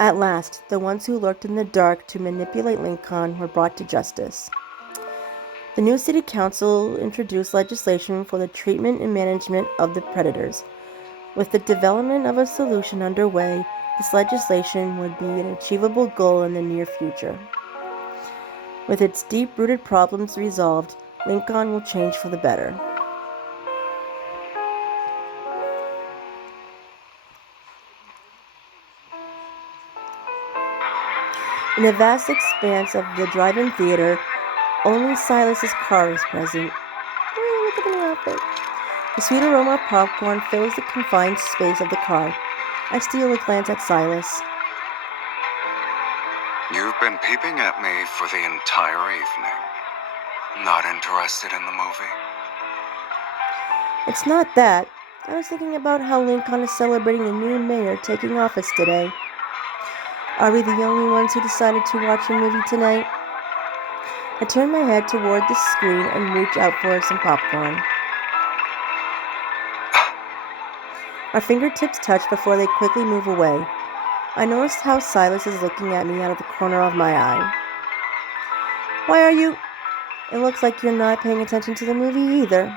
At last, the ones who lurked in the dark to manipulate Lincoln were brought to justice. The new city council introduced legislation for the treatment and management of the predators. With the development of a solution underway, this legislation would be an achievable goal in the near future. With its deep-rooted problems resolved, Lincoln will change for the better. In the vast expanse of the drive-in theater, only Silas's car is present. Oh, look at the new outfit. The sweet aroma of popcorn fills the confined space of the car. I steal a glance at Silas. You've been peeping at me for the entire evening. Not interested in the movie? It's not that. I was thinking about how Lincoln is celebrating the new mayor taking office today. Are we the only ones who decided to watch a movie tonight? I turn my head toward the screen and reach out for some popcorn. Our fingertips touch before they quickly move away. I noticed how Silas is looking at me out of the corner of my eye. Why are you... It looks like you're not paying attention to the movie either.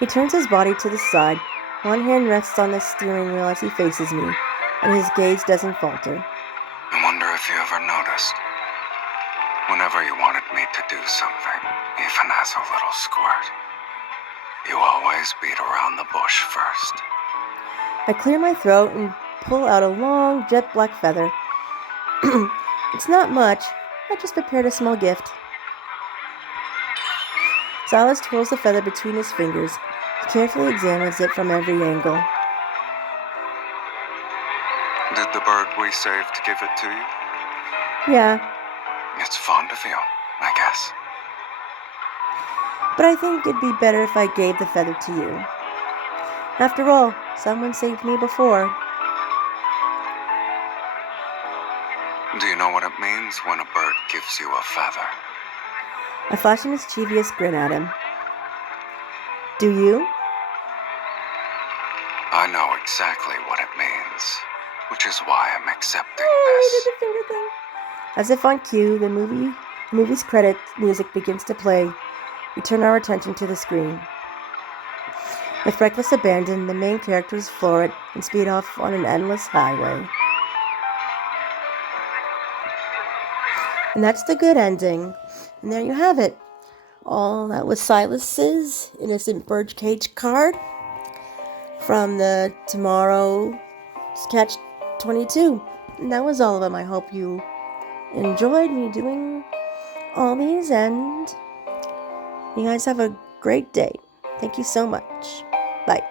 He turns his body to the side. One hand rests on the steering wheel as he faces me, and his gaze doesn't falter. I wonder if you ever noticed. Whenever you wanted me to do something, even as a little squirt, you always beat around the bush first. I clear my throat and pull out a long, jet black feather. It's not much. I just prepared a small gift. Sylus twirls the feather between his fingers. He carefully examines it from every angle. Did the bird we saved give it to you? Yeah, It's fond of you, I guess. but I think it'd be better if I gave the feather to you. After all, someone saved me before. Do you know what it means when a bird gives you a feather? I flash a mischievous grin at him. Do you? I know exactly what it means, which is why I'm accepting Oh, this. I did the finger thing. As if on cue, the movie's credit music begins to play. We turn our attention to the screen. With reckless abandon, the main characters floor it and speed off on an endless highway. And that's the good ending. And there you have it. All that was Sylus's innocent Birdcage card from the Tomorrow Catch 22. And that was all of them. I hope you enjoyed me doing all these, and you guys have a great day. Thank you so much. Bye.